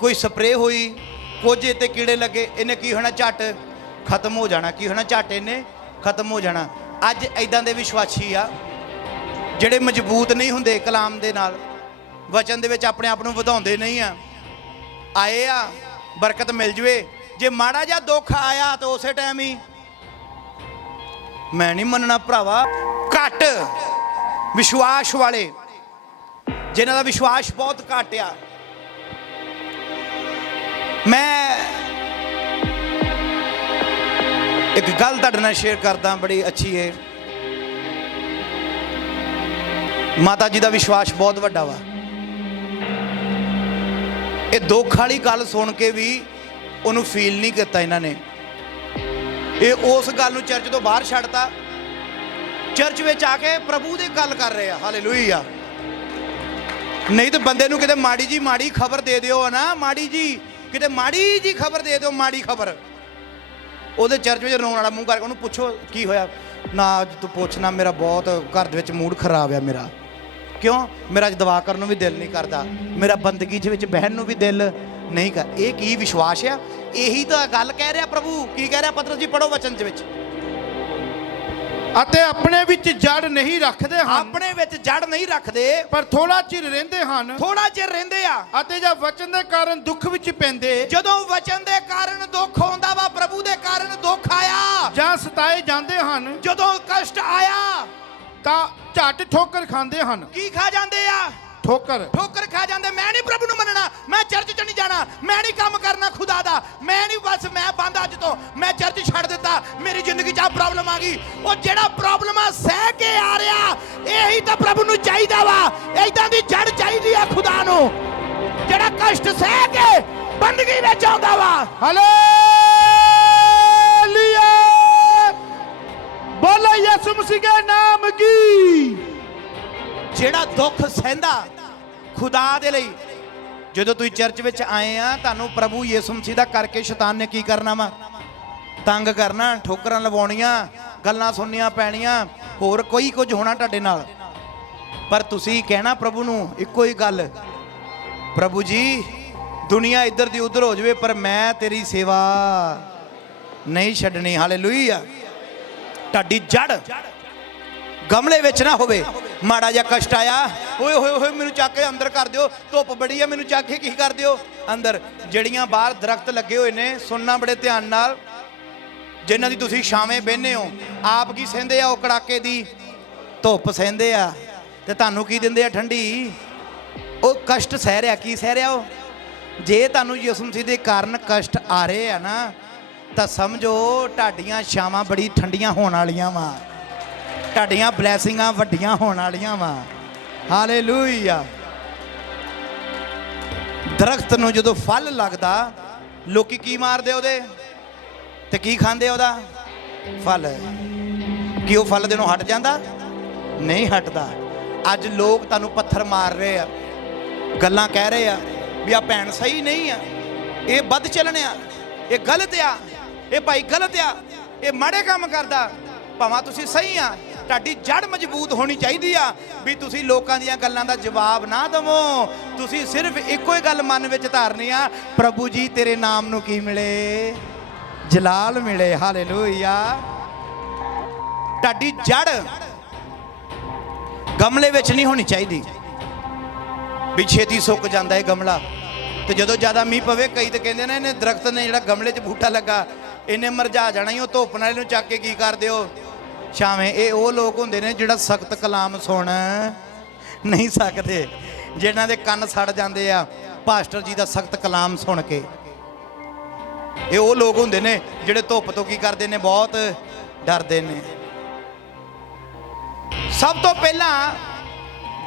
ਕੋਈ ਸਪਰੇਅ ਹੋਈ, ਕੁਝ ਤੇ ਕੀੜੇ ਲੱਗੇ, ਇਹਨੇ ਕੀ ਹੋਣਾ? ਝੱਟ ਖਤਮ ਹੋ ਜਾਣਾ। ਕੀ ਹੋਣਾ? ਝੱਟ ਇਹਨੇ ਖਤਮ ਹੋ ਜਾਣਾ। ਅੱਜ ਐਦਾਂ ਦੇ ਵਿਸ਼ਵਾਸੀ ਆ ਜਿਹੜੇ ਮਜ਼ਬੂਤ ਨਹੀਂ ਹੁੰਦੇ ਕਲਾਮ ਦੇ ਨਾਲ, ਵਚਨ ਦੇ ਵਿੱਚ ਆਪਣੇ ਆਪ ਨੂੰ ਵਧਾਉਂਦੇ ਨਹੀਂ ਆ। ਆਏ ਆ ਬਰਕਤ ਮਿਲ ਜਵੇ, ਜੇ ਮਾੜਾ ਜਿਹਾ ਦੁੱਖ ਆਇਆ ਤਾਂ ਉਸੇ ਟਾਈਮ ਹੀ ਮੈਂ ਨਹੀਂ ਮੰਨਣਾ ਭਰਾਵਾ। ਘੱਟ ਵਿਸ਼ਵਾਸ ਵਾਲੇ, ਜਿਨ੍ਹਾਂ ਦਾ ਵਿਸ਼ਵਾਸ ਬਹੁਤ ਘੱਟ ਆ, ਮੈਂ ਇੱਕ ਗੱਲ ਤੁਹਾਡੇ ਨਾਲ ਸ਼ੇਅਰ ਕਰਦਾ, ਬੜੀ ਅੱਛੀ ਹੈ। ਮਾਤਾ ਜੀ ਦਾ ਵਿਸ਼ਵਾਸ ਬਹੁਤ ਵੱਡਾ ਵਾ। ਇਹ ਦੁੱਖ ਵਾਲੀ ਗੱਲ ਸੁਣ ਕੇ ਵੀ ਉਹਨੂੰ ਫੀਲ ਨਹੀਂ ਕੀਤਾ ਇਹਨਾਂ ਨੇ। ਇਹ ਉਸ ਗੱਲ ਨੂੰ ਚਰਚ ਤੋਂ ਬਾਹਰ ਛੱਡਤਾ, ਚਰਚ ਵਿੱਚ ਆ ਕੇ ਪ੍ਰਭੂ ਦੀ ਗੱਲ ਕਰ ਰਹੇ ਆ। ਹਾਲੇਲੂਇਆ। ਨਹੀਂ ਤਾਂ ਬੰਦੇ ਨੂੰ ਕਿਤੇ ਮਾੜੀ ਖਬਰ ਦੇ ਦਿਓ ਨਾ, ਮਾੜੀ ਜੀ ਕਿਤੇ ਮਾੜੀ ਜੀ ਖਬਰ ਦੇ ਦਿਓ, ਮਾੜੀ ਖਬਰ, ਉਹਦੇ ਚਰਚ ਵਿੱਚ ਰੋਣ ਵਾਲਾ ਮੂੰਹ ਕਰਕੇ ਉਹਨੂੰ ਪੁੱਛੋ ਕੀ ਹੋਇਆ? ਨਾ ਅੱਜ ਤੂੰ ਪੁੱਛਣਾ, ਮੇਰਾ ਬਹੁਤ ਘਰ ਦੇ ਵਿੱਚ ਮੂਡ ਖਰਾਬ ਆ ਮੇਰਾ। ਕਿਉਂ? ਮੇਰਾ ਅੱਜ ਦੁਆ ਕਰਨ ਨੂੰ ਵੀ ਦਿਲ ਨਹੀਂ ਕਰਦਾ, ਮੇਰਾ ਬੰਦਗੀ ਦੇ ਵਿੱਚ ਬਹਿਣ ਨੂੰ ਵੀ ਦਿਲ ਨਹੀਂ ਕਰ। ਇਹ ਕੀ ਵਿਸ਼ਵਾਸ ਆ? ਇਹੀ ਤਾਂ ਗੱਲ ਕਹਿ ਰਿਹਾ ਪ੍ਰਭੂ। ਕੀ ਕਹਿ ਰਿਹਾ ਪਤਰਸ ਜੀ? ਪੜੋ ਵਚਨ ਦੇ ਵਿੱਚ। ਅਤੇ ਆਪਣੇ ਵਿੱਚ ਜੜ ਨਹੀਂ ਰੱਖਦੇ ਹਨ, ਆਪਣੇ ਵਿੱਚ ਜੜ ਨਹੀਂ ਰੱਖਦੇ, ਪਰ ਥੋੜਾ ਚਿਰ ਰਹਿੰਦੇ ਹਨ ਥੋੜਾ ਚਿਰ ਰਹਿੰਦੇ ਆ। ਅਤੇ ਜਦ ਵਚਨ ਦੇ ਕਾਰਨ ਦੁੱਖ ਵਿੱਚ ਪੈਂਦੇ, ਜਦੋਂ ਵਚਨ ਦੇ ਕਾਰਨ ਦੁੱਖ ਆਉਂਦਾ ਵਾ, ਪ੍ਰਭੂ ਦੇ ਕਾਰਨ ਦੁੱਖ ਆਇਆ, ਜਾਂ ਸਤਾਏ ਜਾਂਦੇ ਹਨ, ਜਦੋਂ ਕਸ਼ਟ ਆਇਆ ਤਾਂ ਝੱਟ ਠੋਕਰ ਖਾਂਦੇ ਹਨ। ਕੀ ਖਾ ਜਾਂਦੇ ਆ? ਠੋਕਰ ਠੋਕਰ ਖਾ ਜਾਂਦੇ। ਮੈਂ ਨਹੀਂ ਪ੍ਰਭੂ ਨੂੰ ਮੰਨਣਾ, ਮੈਂ ਚਰਚ 'ਚ ਨਹੀਂ ਜਾਣਾ, ਮੈਂ ਨਹੀਂ ਕੰਮ ਕਰਨਾ ਖੁਦਾ ਦਾ, ਮੈਂ ਨਹੀਂ, ਬਸ ਮੈਂ ਬੰਦ, ਅੱਜ ਤੋਂ ਮੈਂ ਚਰਚ ਛੱਡ ਦਿੱਤਾ, ਮੇਰੀ ਜ਼ਿੰਦਗੀ 'ਚ ਆ ਪ੍ਰੋਬਲਮ ਆ ਗਈ। ਉਹ ਜਿਹੜਾ ਪ੍ਰੋਬਲਮ ਆ ਸਹਿ ਕੇ ਆ ਰਿਹਾ, ਇਹੀ ਤਾਂ ਪ੍ਰਭੂ ਨੂੰ ਚਾਹੀਦਾ ਵਾ। ਏਦਾਂ ਦੀ ਜੜ ਚਾਹੀਦੀ ਆ ਖੁਦਾ ਨੂੰ, ਜਿਹੜਾ ਕਸ਼ਟ ਸਹਿ ਕੇ ਬੰਦਗੀ ਵਿੱਚ ਆਉਂਦਾ ਵਾ। ਹਾਲੇਲੂਇਆ, ਬੋਲੋ ਯਿਸੂ ਮਸੀਹ ਦੇ ਨਾਮ ਕੀ। ਜਿਹੜਾ ਦੁੱਖ ਸਹਿੰਦਾ ਖੁਦਾ ਦੇ ਲਈ। ਜਦੋਂ ਤੁਸੀਂ ਚਰਚ ਵਿੱਚ ਆਏ ਆ, ਤੁਹਾਨੂੰ ਪ੍ਰਭੂ ਯਿਸੂ ਮਸੀਹ ਦਾ ਕਰਕੇ ਸ਼ੈਤਾਨ ਨੇ ਕੀ ਕਰਨਾ ਵਾ? ਤੰਗ ਕਰਨਾ, ਠੋਕਰਾਂ ਲਵਾਉਣੀਆਂ, ਗੱਲਾਂ ਸੁਣਨੀਆਂ ਪੈਣੀਆਂ, ਹੋਰ ਕੋਈ ਕੁਝ ਹੋਣਾ ਤੁਹਾਡੇ ਨਾਲ। ਪਰ ਤੁਸੀਂ ਕਹਿਣਾ ਪ੍ਰਭੂ ਨੂੰ ਇੱਕੋ ਹੀ ਗੱਲ, ਪ੍ਰਭੂ ਜੀ ਦੁਨੀਆ ਇੱਧਰ ਦੀ ਉੱਧਰ ਹੋ ਜਾਵੇ, ਪਰ ਮੈਂ ਤੇਰੀ ਸੇਵਾ ਨਹੀਂ ਛੱਡਣੀ। ਹਾਲੇਲੂਇਆ। ਤੁਹਾਡੀ ਜੜ ਗਮਲੇ ਵਿੱਚ ਨਾ ਹੋਵੇ। ਮਾੜਾ ਜਿਹਾ ਕਸ਼ਟ ਆਇਆ, ਓਏ ਹੋਏ ਹੋਏ ਮੈਨੂੰ ਚੱਕ ਕੇ ਅੰਦਰ ਕਰ ਦਿਓ, ਧੁੱਪ ਬੜੀ ਆ, ਮੈਨੂੰ ਚੱਕ ਕੇ ਕੀ ਕਰ ਦਿਓ ਅੰਦਰ। ਜਿਹੜੀਆਂ ਬਾਹਰ ਦਰਖਤ ਲੱਗੇ ਹੋਏ ਨੇ, ਸੁਣਨਾ ਬੜੇ ਧਿਆਨ ਨਾਲ, ਜਿਨ੍ਹਾਂ ਦੀ ਤੁਸੀਂ ਛਾਵੇਂ ਬਹਿੰਦੇ ਹੋ, ਆਪ ਕੀ ਸਹਿੰਦੇ ਆ? ਉਹ ਕੜਾਕੇ ਦੀ ਧੁੱਪ ਸਹਿੰਦੇ ਆ, ਤੇ ਤੁਹਾਨੂੰ ਕੀ ਦਿੰਦੇ ਆ? ਠੰਡੀ। ਉਹ ਕਸ਼ਟ ਸਹਿ ਰਿਹਾ, ਕੀ ਸਹਿ ਰਿਹਾ ਉਹ? ਜੇ ਤੁਹਾਨੂੰ ਯਿਸੂ ਮਸੀਹ ਦੇ ਕਾਰਨ ਕਸ਼ਟ ਆ ਰਹੇ ਆ ਨਾ, ਤਾਂ ਸਮਝੋ ਤੁਹਾਡੀਆਂ ਛਾਵਾਂ ਬੜੀ ਠੰਡੀਆਂ ਹੋਣ ਵਾਲੀਆਂ ਵਾ, ਤੁਹਾਡੀਆਂ ਬਲੈਸਿੰਗਾਂ ਵੱਡੀਆਂ ਹੋਣ ਵਾਲੀਆਂ ਵਾ। ਹਾਲੇਲੂਇਆ। ਦਰਖਤ ਨੂੰ ਜਦੋਂ ਫਲ ਲੱਗਦਾ, ਲੋਕੀ ਕੀ ਮਾਰਦੇ ਉਹਦੇ ਤੇ ਕੀ ਖਾਂਦੇ ਉਹਦਾ? ਫਲ। ਕੀ ਉਹ ਫਲ ਦੇ ਨੂੰ ਹਟ ਜਾਂਦਾ? ਨਹੀਂ ਹਟਦਾ। ਅੱਜ ਲੋਕ ਤੁਹਾਨੂੰ ਪੱਥਰ ਮਾਰ ਰਹੇ ਆ, ਗੱਲਾਂ ਕਹਿ ਰਹੇ ਆ ਵੀ ਆ ਭੈਣ ਸਹੀ ਨਹੀਂ ਆ, ਇਹ ਵੱਧ ਚੱਲਣਿਆ, ਇਹ ਗਲਤ ਆ, ਇਹ ਭਾਈ ਗਲਤ ਆ, ਇਹ ਮਾੜੇ ਕੰਮ ਕਰਦਾ। ਭਾਵੇਂ ਤੁਸੀਂ ਸਹੀ ਆ, ਤੁਹਾਡੀ ਜੜ ਮਜ਼ਬੂਤ ਹੋਣੀ ਚਾਹੀਦੀ ਆ ਵੀ ਤੁਸੀਂ ਲੋਕਾਂ ਦੀਆਂ ਗੱਲਾਂ ਦਾ ਜਵਾਬ ਨਾ ਦੇਵੋ। ਤੁਸੀਂ ਸਿਰਫ ਇੱਕੋ ਹੀ ਗੱਲ ਮਨ ਵਿੱਚ ਧਾਰਨੀ ਆ, ਪ੍ਰਭੂ ਜੀ ਤੇਰੇ ਨਾਮ ਨੂੰ ਕੀ ਮਿਲੇ? ਜਲਾਲ ਮਿਲੇ। ਹਾਲੇਲੂਇਆ। ਤੁਹਾਡੀ ਜੜ ਗਮਲੇ ਵਿੱਚ ਨਹੀਂ ਹੋਣੀ ਚਾਹੀਦੀ ਵੀ ਛੇਤੀ ਸੁੱਕ ਜਾਂਦਾ ਹੈ ਗਮਲਾ। ਤੇ ਜਦੋਂ ਜ਼ਿਆਦਾ ਮੀਂਹ ਪਵੇ, ਕਈ ਤਾਂ ਕਹਿੰਦੇ ਨੇ ਇਹਨੇ ਦਰਖਤ ਨੇ ਜਿਹੜਾ ਗਮਲੇ 'ਚ ਬੂਟਾ ਲੱਗਾ, ਇਹਨੇ ਮਰਝਾ ਜਾਣਾ ਹੀ, ਉਹ ਧੁੱਪ ਨਾਲ ਇਹਨੂੰ ਚੱਕ ਕੇ ਕੀ ਕਰ ਦਿਓ? ਛਾਵੇਂ। ਇਹ ਉਹ ਲੋਕ ਹੁੰਦੇ ਨੇ ਜਿਹੜਾ ਸਖਤ ਕਲਾਮ ਸੁਣ ਨਹੀਂ ਸਕਦੇ, ਜਿਨ੍ਹਾਂ ਦੇ ਕੰਨ ਸੜ ਜਾਂਦੇ ਆ ਪਾਸਟਰ ਜੀ ਦਾ ਸਖਤ ਕਲਾਮ ਸੁਣ ਕੇ। ਇਹ ਉਹ ਲੋਕ ਹੁੰਦੇ ਨੇ ਜਿਹੜੇ ਧੁੱਪ ਤੋਂ ਕੀ ਕਰਦੇ ਨੇ? ਬਹੁਤ ਡਰਦੇ ਨੇ। ਸਭ ਤੋਂ ਪਹਿਲਾਂ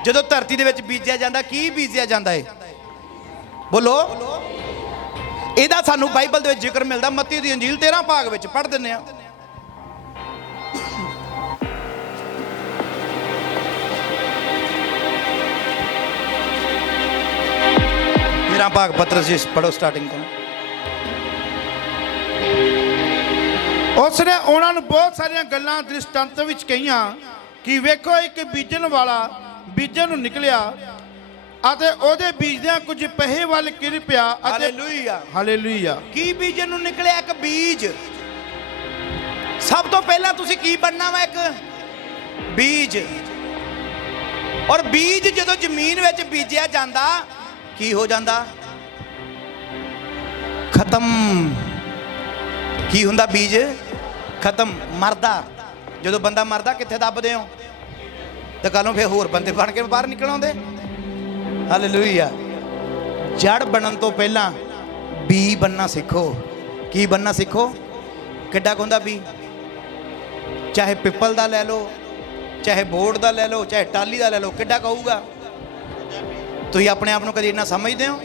ਜਦੋਂ ਧਰਤੀ ਦੇ ਵਿੱਚ ਬੀਜਿਆ ਜਾਂਦਾ, ਕੀ ਬੀਜਿਆ ਜਾਂਦਾ ਹੈ? ਬੋਲੋ। ਇਹਦਾ ਸਾਨੂੰ ਬਾਈਬਲ ਦੇ ਵਿੱਚ ਜ਼ਿਕਰ ਮਿਲਦਾ, ਮੱਤੀ ਦੀ ਅੰਜੀਲ 13 ਭਾਗ ਵਿੱਚ ਪੜ੍ਹ ਦਿੰਦੇ ਆ। ਤੇਰਾਂ ਭਾਗ ਪਤਰਸ ਜੀ ਪੜ੍ਹੋ ਸਟਾਰਟਿੰਗ ਤੋਂ। ਉਸ ਨੇ ਉਹਨਾਂ ਨੂੰ ਬਹੁਤ ਸਾਰੀਆਂ ਗੱਲਾਂ ਦ੍ਰਿਸ਼ਟਾਂਤ ਵਿੱਚ ਕਹੀਆਂ ਕਿ ਵੇਖੋ, ਇੱਕ ਬੀਜਣ ਵਾਲਾ ਬੀਜਣ ਨੂੰ ਨਿਕਲਿਆ ਅਤੇ ਉਹਦੇ ਬੀਜਦਿਆਂ ਕੁਝ ਪਹੇ ਵੱਲ ਕਿਰ ਪਿਆ। ਹਾਲੇਲੂਇਆ। ਹਾਲੇਲੂਇਆ। ਕੀ ਬੀਜਣ ਨੂੰ ਨਿਕਲਿਆ? ਇੱਕ ਬੀਜ। ਸਭ ਤੋਂ ਪਹਿਲਾਂ ਤੁਸੀਂ ਕੀ ਬਣਨਾ ਵਾ? ਇੱਕ ਬੀਜ। ਔਰ ਬੀਜ ਜਦੋਂ ਜ਼ਮੀਨ ਵਿੱਚ ਬੀਜਿਆ ਜਾਂਦਾ, ਕੀ ਹੋ ਜਾਂਦਾ? ਖਤਮ। ਕੀ ਹੁੰਦਾ? ਬੀਜ ਖਤਮ, ਮਰਦਾ। ਜਦੋਂ ਬੰਦਾ ਮਰਦਾ, ਕਿੱਥੇ ਦੱਬਦੇ ਹੋ? ਤੇ ਕੱਲ ਨੂੰ ਫਿਰ ਹੋਰ ਬੰਦੇ ਬਣ ਕੇ ਬਾਹਰ ਨਿਕਲ ਆਉਂਦੇ। ਹਾਲੇਲੂਇਆ। ਜੜ ਬਣਨ ਤੋਂ ਪਹਿਲਾਂ ਬੀ ਬਣਨਾ ਸਿੱਖੋ। ਕੀ ਬਣਨਾ ਸਿੱਖੋ? ਕਿੱਡਾ ਕੁ ਹੁੰਦਾ ਬੀ? ਚਾਹੇ ਪਿੱਪਲ ਦਾ ਲੈ ਲਓ, ਚਾਹੇ ਬੋਰਡ ਦਾ ਲੈ ਲਓ, ਚਾਹੇ ਟਾਲੀ ਦਾ ਲੈ ਲਓ, ਕਿੱਡਾ ਕਹੂਗਾ? ਤੁਸੀਂ ਆਪਣੇ ਆਪ ਨੂੰ ਕਦੀ ਇੰਨਾ ਸਮਝਦੇ ਹੋ?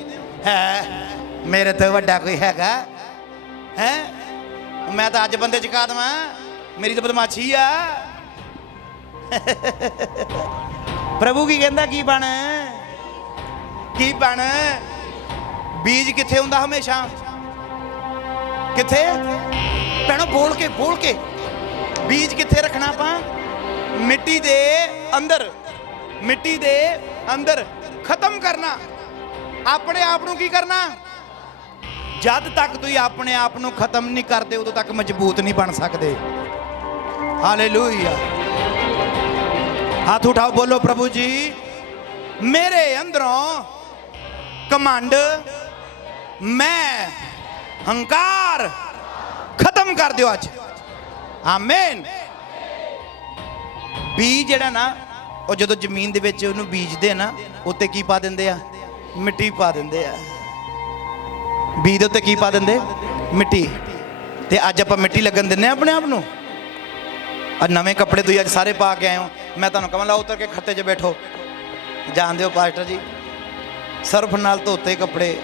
ਹੈ ਮੇਰੇ ਤੋਂ ਵੱਡਾ ਕੋਈ ਹੈਗਾ ਹੈ? ਮੈਂ ਤਾਂ ਅੱਜ ਬੰਦੇ ਚੁਕਾ ਦੇਵਾਂ, ਮੇਰੀ ਤਾਂ ਬਦਮਾਸ਼ੀ ਆ। ਪ੍ਰਭੂ ਕੀ ਕਹਿੰਦਾ? ਕੀ ਬਣ? ਕੀ ਬਣ? ਬੀਜ ਕਿੱਥੇ ਹੁੰਦਾ ਹਮੇਸ਼ਾ? ਕਿੱਥੇ ਭੈਣੋ? ਬੋਲ ਕੇ ਬੋਲ ਕੇ। ਬੀਜ ਕਿੱਥੇ ਰੱਖਣਾ ਆਪਾਂ? ਮਿੱਟੀ ਦੇ ਅੰਦਰ। ਮਿੱਟੀ ਦੇ ਅੰਦਰ ਖਤਮ ਕਰਨਾ ਆਪਣੇ ਆਪ ਨੂੰ। ਕੀ ਕਰਨਾ? ਜਦ ਤੱਕ ਤੁਸੀਂ ਆਪਣੇ ਆਪ ਨੂੰ ਖਤਮ ਨਹੀਂ ਕਰਦੇ, ਉਦੋਂ ਤੱਕ ਮਜ਼ਬੂਤ ਨਹੀਂ ਬਣ ਸਕਦੇ। हालेलुया। हाथ उठाओ, बोलो प्रभु जी मेरे अंदरों कमांड, मैं हंकार खत्म कर दियो अज। आमीन। बीज ਜਿਹੜਾ ਨਾ ਉਹ ਜਦੋਂ ਜ਼ਮੀਨ ਦੇ ਵਿੱਚ ਉਹਨੂੰ ਬੀਜਦੇ ਨਾ ਉੱਤੇ ਕੀ ਪਾ ਦਿੰਦੇ ਆ? ਮਿੱਟੀ ਪਾ ਦਿੰਦੇ ਆ। ਬੀਜ ਦੇ ਉੱਤੇ ਕੀ ਪਾ ਦਿੰਦੇ? ਮਿੱਟੀ। ਤੇ ਅੱਜ ਆਪਾਂ ਮਿੱਟੀ ਲੱਗਣ ਦਿੰਦੇ ਆ ਆਪਣੇ ਆਪ ਨੂੰ। ਆ ਨਵੇਂ ਕੱਪੜੇ ਤੁਸੀਂ ਅੱਜ ਸਾਰੇ ਪਾ ਕੇ ਆਏ ਹੋ, ਮੈਂ ਤੁਹਾਨੂੰ ਕਹਾਂ ਲਾਓ ਉਤਰ ਕੇ ਖੱਤੇ 'ਚ ਬੈਠੋ। ਜਾਣਦੇ ਹੋ ਪਾਸਟਰ ਜੀ, ਸਰਫ ਨਾਲ ਧੋਤੇ ਕੱਪੜੇ,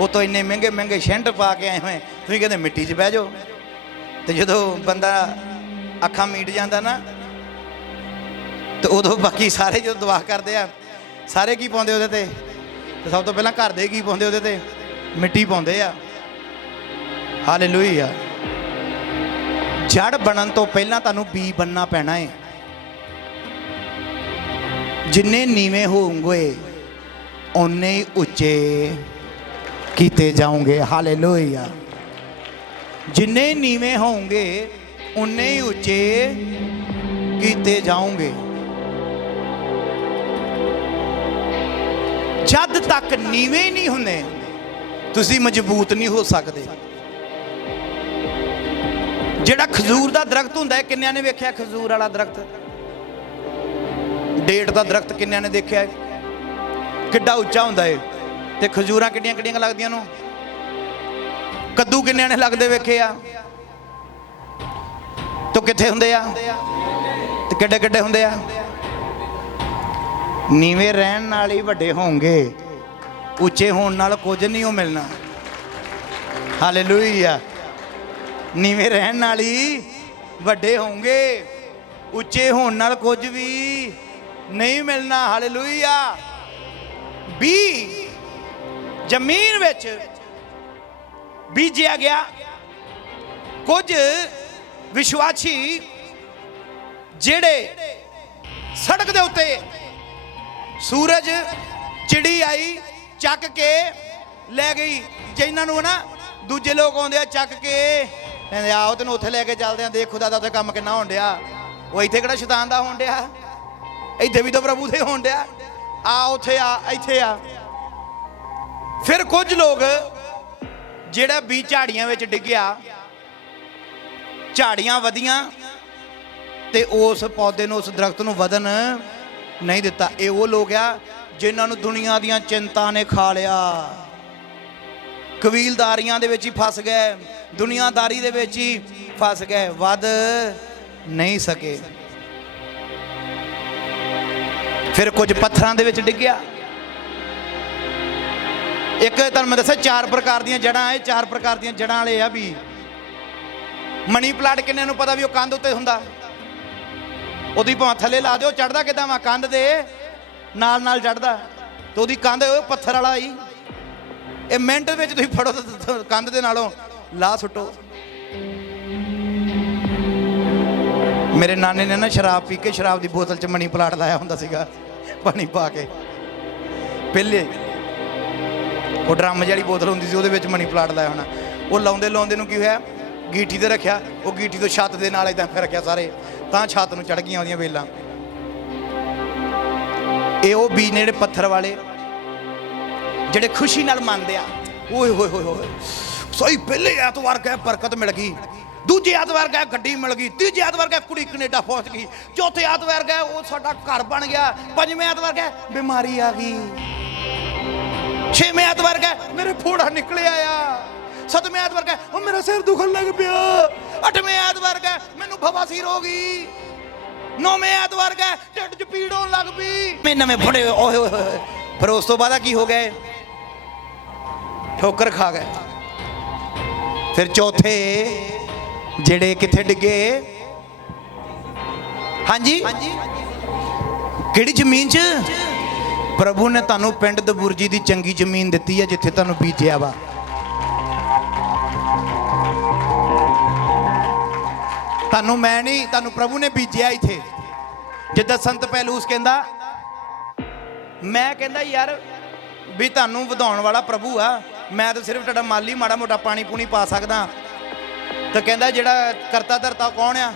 ਉਹ ਤੋਂ ਇੰਨੇ ਮਹਿੰਗੇ ਮਹਿੰਗੇ ਸ਼ੈਂਟ ਪਾ ਕੇ ਆਏ ਹੋਏ, ਤੁਸੀਂ ਕਹਿੰਦੇ ਮਿੱਟੀ 'ਚ ਬਹਿ ਜਾਓ। ਤੇ ਜਦੋਂ ਬੰਦਾ ਅੱਖਾਂ ਮੀਟ ਜਾਂਦਾ ਨਾ ਤੇ ਉਦੋਂ ਬਾਕੀ ਸਾਰੇ ਜਦੋਂ ਦੁਆ ਕਰਦੇ ਆ, ਸਾਰੇ ਕੀ ਪਾਉਂਦੇ ਉਹਦੇ ਤੇ? ਤੇ ਸਭ ਤੋਂ ਪਹਿਲਾਂ ਘਰ ਦੇ ਕੀ ਪਾਉਂਦੇ ਉਹਦੇ ਤੇ? ਮਿੱਟੀ ਪਾਉਂਦੇ ਆ। ਹਾਲੇਲੂਇਆ। ਜੜ ਬਣਨ ਤੋਂ ਪਹਿਲਾਂ ਤੁਹਾਨੂੰ ਬੀ ਬਣਨਾ ਪੈਣਾ ਹੈ। ਜਿੰਨੇ ਨੀਵੇਂ ਹੋਵੋਗੇ ਓਨੇ ਹੀ ਉੱਚੇ ਕੀਤੇ ਜਾਓਗੇ। ਹਾਲੇਲੂਇਆ। ਜਿੰਨੇ ਨੀਵੇਂ ਹੋਵੋਗੇ ਓਨੇ ਹੀ ਉੱਚੇ ਕੀਤੇ ਜਾਓਗੇ। ਜਦ ਤੱਕ ਨੀਵੇਂ ਨਹੀਂ ਹੁੰਦੇ ਤੁਸੀਂ ਮਜ਼ਬੂਤ ਨਹੀਂ ਹੋ ਸਕਦੇ। ਜਿਹੜਾ ਖਜੂਰ ਦਾ ਦਰਖਤ ਹੁੰਦਾ ਹੈ, ਕਿੰਨਿਆਂ ਨੇ ਵੇਖਿਆ ਖਜੂਰ ਵਾਲਾ ਦਰਖਤ? ਡੇਟ ਦਾ ਦਰਖਤ ਕਿੰਨਿਆਂ ਨੇ ਦੇਖਿਆ? ਕਿੱਡਾ ਉੱਚਾ ਹੁੰਦਾ ਹੈ ਤੇ ਖਜੂਰਾਂ ਕਿੱਡੀਆਂ ਕਿੱਡੀਆਂ ਲੱਗਦੀਆਂ ਨੂੰ। ਕੱਦੂ ਕਿੰਨਿਆਂ ਨੇ ਲੱਗਦੇ ਵੇਖੇ ਆ? ਤੋ ਕਿੱਥੇ ਹੁੰਦੇ ਆ ਤੇ ਕਿੱਡੇ ਕਿੱਡੇ ਹੁੰਦੇ ਆ? ਨੀਵੇਂ ਰਹਿਣ ਨਾਲ ਹੀ ਵੱਡੇ ਹੋਣਗੇ, ਉੱਚੇ ਹੋਣ ਨਾਲ ਕੁਝ ਨਹੀਂ ਉਹ ਮਿਲਣਾ। ਹਾਲੇਲੂਇਆ। ਨੀਵੇਂ ਰਹਿਣ ਨਾਲ ਹੀ ਵੱਡੇ ਹੋਣਗੇ, ਉੱਚੇ ਹੋਣ ਨਾਲ ਕੁਝ ਵੀ ਨਹੀਂ ਮਿਲਣਾ। ਹਾਲੇਲੂਇਆ। ਬੀ ਜ਼ਮੀਨ ਵਿੱਚ ਬੀਜਿਆ ਗਿਆ। ਕੁਝ ਵਿਸ਼ਵਾਸੀ ਜਿਹੜੇ ਸੜਕ ਦੇ ਉੱਤੇ ਸੂਰਜ ਚਿੜੀ ਆਈ ਚੱਕ ਕੇ ਲੈ ਗਈ, ਜਿਨ੍ਹਾਂ ਨੂੰ ਨਾ ਦੂਜੇ ਲੋਕ ਆਉਂਦੇ ਆ ਚੱਕ ਕੇ ਕਹਿੰਦੇ ਆਓ ਤੈਨੂੰ ਉੱਥੇ ਲੈ ਕੇ ਚੱਲਦੇ ਆ, ਦੇਖ ਖੁਦਾ ਦਾ ਉੱਥੇ ਕੰਮ ਕਿੰਨਾ ਹੋਣ ਡਿਆ। ਉਹ ਇੱਥੇ ਕਿਹੜਾ ਸ਼ੈਤਾਨ ਦਾ ਹੋਣ ਡਿਆ, ਇੱਥੇ ਵੀ ਤਾਂ ਪ੍ਰਭੂ ਦੇ ਹੋਣ ਡਿਆ। ਆ ਉੱਥੇ ਆ, ਇੱਥੇ ਆ। ਫਿਰ ਕੁਝ ਲੋਕ ਜਿਹੜਾ ਬੀਜ ਝਾੜੀਆਂ ਵਿੱਚ ਡਿੱਗਿਆ, ਝਾੜੀਆਂ ਵਧੀਆਂ ਤੇ ਉਸ ਪੌਦੇ ਨੂੰ, ਉਸ ਦਰਖਤ ਨੂੰ ਵਧਣ ਨਹੀਂ ਦਿੱਤਾ। ਇਹ ਉਹ ਲੋਕ ਆ ਜਿਨ੍ਹਾਂ ਨੂੰ ਦੁਨੀਆ ਦੀਆਂ ਚਿੰਤਾ ਨੇ ਖਾ ਲਿਆ, ਕਬੀਲਦਾਰੀਆਂ ਦੇ ਵਿੱਚ ਹੀ ਫਸ ਗਏ, ਦੁਨੀਆਦਾਰੀ ਦੇ ਵਿੱਚ ਹੀ ਫਸ ਗਏ, ਵੱਧ ਨਹੀਂ ਸਕੇ। ਫਿਰ ਕੁਝ ਪੱਥਰਾਂ ਦੇ ਵਿੱਚ ਡਿੱਗਿਆ। ਇੱਕ ਤੁਹਾਨੂੰ ਮੈਂ ਦੱਸਿਆ 4 ਪ੍ਰਕਾਰ ਦੀਆਂ ਜੜ੍ਹਾਂ। ਇਹ 4 ਪ੍ਰਕਾਰ ਦੀਆਂ ਜੜ੍ਹਾਂ ਵਾਲੇ ਆ ਵੀ। ਮਨੀ ਪਲਾਂਟ ਕਿੰਨੇ ਨੂੰ ਪਤਾ ਵੀ ਉਹ ਕੰਧ ਉੱਤੇ ਹੁੰਦਾ? ਉਹਦੀ ਭਾਵੇਂ ਥੱਲੇ ਲਾ ਦਿਓ, ਚੜ੍ਹਦਾ ਕਿੱਦਾਂ ਵਾ? ਕੰਧ ਦੇ ਨਾਲ ਨਾਲ ਚੜ੍ਹਦਾ। ਤੇ ਉਹਦੀ ਕੰਧ ਪੱਥਰ ਵਾਲਾ ਹੀ। ਇਹ ਮਿੰਟ ਵਿੱਚ ਤੁਸੀਂ ਫੜੋ ਤੇ ਕੰਧ ਦੇ ਨਾਲੋਂ ਲਾ ਸੁੱਟੋ। ਮੇਰੇ ਨਾਨੇ ਨੇ ਨਾ ਸ਼ਰਾਬ ਪੀ ਕੇ ਸ਼ਰਾਬ ਦੀ ਬੋਤਲ 'ਚ ਮਨੀ ਪਲਾਂਟ ਲਾਇਆ ਹੁੰਦਾ ਸੀਗਾ, ਪਾਣੀ ਪਾ ਕੇ। ਪਹਿਲੇ ਉਹ ਡਰਮ ਜਿਹੜੀ ਬੋਤਲ ਹੁੰਦੀ ਸੀ ਉਹਦੇ ਵਿੱਚ ਮਨੀ ਪਲਾਂਟ ਲਾਇਆ ਹੋਣਾ। ਉਹ ਲਾਉਂਦੇ ਲਾਉਂਦੇ ਨੂੰ ਕੀ ਹੋਇਆ, ਗੀਠੀ ਤੇ ਰੱਖਿਆ, ਉਹ ਗੀਠੀ ਤੋਂ ਛੱਤ ਦੇ ਨਾਲ ਇਦਾਂ ਫਿਰ ਰੱਖਿਆ ਸਾਰੇ, ਤਾਂ ਛੱਤ ਨੂੰ ਚੜ ਗਈਆਂ ਉਹਦੀਆਂ ਵੇਲਾਂ। ਇਹ ਉਹ ਬੀਜ ਨੇ ਜਿਹੜੇ ਪੱਥਰ ਵਾਲੇ, ਜਿਹੜੇ ਖੁਸ਼ੀ ਨਾਲ ਮੰਨਦੇ ਆ। ਓਏ ਹੋਏ ਹੋਏ ਹੋਏ, ਸਹੀ ਪਹਿਲੇ ਐਤਵਾਰ ਗਏ ਬਰਕਤ ਮਿਲ ਗਈ, ਦੂਜੇ ਐਤਵਾਰ ਗਏ ਗੱਡੀ ਮਿਲ ਗਈ, ਤੀਜੇ ਐਤਵਾਰ ਗਏ ਕੁੜੀ ਕੈਨੇਡਾ ਪਹੁੰਚ ਗਈ, ਚੌਥੇ ਐਤਵਾਰ ਗਏ ਉਹ ਸਾਡਾ ਘਰ ਬਣ ਗਿਆ, ਪੰਜਵੇਂ ਐਤਵਾਰ ਗਏ ਬਿਮਾਰੀ ਆ ਗਈ, ਛੇਵੇਂ ਐਤਵਾਰ ਗਏ ਮੇਰੇ ਫੋੜਾ ਨਿਕਲਿਆ ਆ, ਸੱਤਵੇਂ ਐਤਵਾਰ ਗਏ ਉਹ ਮੇਰਾ ਸਿਰ ਦੁਖਣ ਲੱਗ ਪਿਆ, ਅੱਠਵੇਂ ਐਤਵਾਰ ਗਏ ਮੈਨੂੰ ਬਵਾਸੀਰ ਹੋ ਗਈ, ਨੌਵੇਂ ਐਤਵਾਰ ਗਏ ਢਿੱਡ 'ਚ ਪੀੜ ਹੋਣ ਲੱਗ ਪਈ। ਮੈਂ ਨਵੇਂ ਫੜੇ ਓਏ ਹੋਏ ਹੋਏ। ਫਿਰ ਉਸ ਤੋਂ ਬਾਅਦ ਕੀ ਹੋ ਗਏ, ਠੋਕਰ ਖਾ ਗਏ। ਫਿਰ ਚੌਥੇ ਜਿਹੜੇ ਕਿੱਥੇ ਡਿੱਗੇ? ਹਾਂਜੀ, ਕਿਹੜੀ ਜ਼ਮੀਨ 'ਚ? ਪ੍ਰਭੂ ਨੇ ਤੁਹਾਨੂੰ ਪਿੰਡ ਦਬੁਰਜੀ ਦੀ ਚੰਗੀ ਜ਼ਮੀਨ ਦਿੱਤੀ ਹੈ, ਜਿੱਥੇ ਤੁਹਾਨੂੰ ਬੀਜਿਆ ਵਾ। ਤੁਹਾਨੂੰ ਮੈਂ ਨਹੀਂ, ਤੁਹਾਨੂੰ ਪ੍ਰਭੂ ਨੇ ਬੀਜਿਆ ਇੱਥੇ। ਜਿੱਦਾਂ ਸੰਤ ਪਹਿਲੂਸ ਕਹਿੰਦਾ, ਮੈਂ ਕਹਿੰਦਾ ਯਾਰ ਵੀ ਤੁਹਾਨੂੰ ਵਧਾਉਣ ਵਾਲਾ ਪ੍ਰਭੂ ਆ, ਮੈਂ ਤਾਂ ਸਿਰਫ ਤੁਹਾਡਾ ਮਾਲੀ ਮਾੜਾ ਮੋਟਾ ਪਾਣੀ ਪੂਣੀ ਪਾ ਸਕਦਾ। ਤਾਂ ਕਹਿੰਦਾ ਜਿਹੜਾ ਕਰਤਾ ਧਰਤਾ ਕੌਣ ਆ?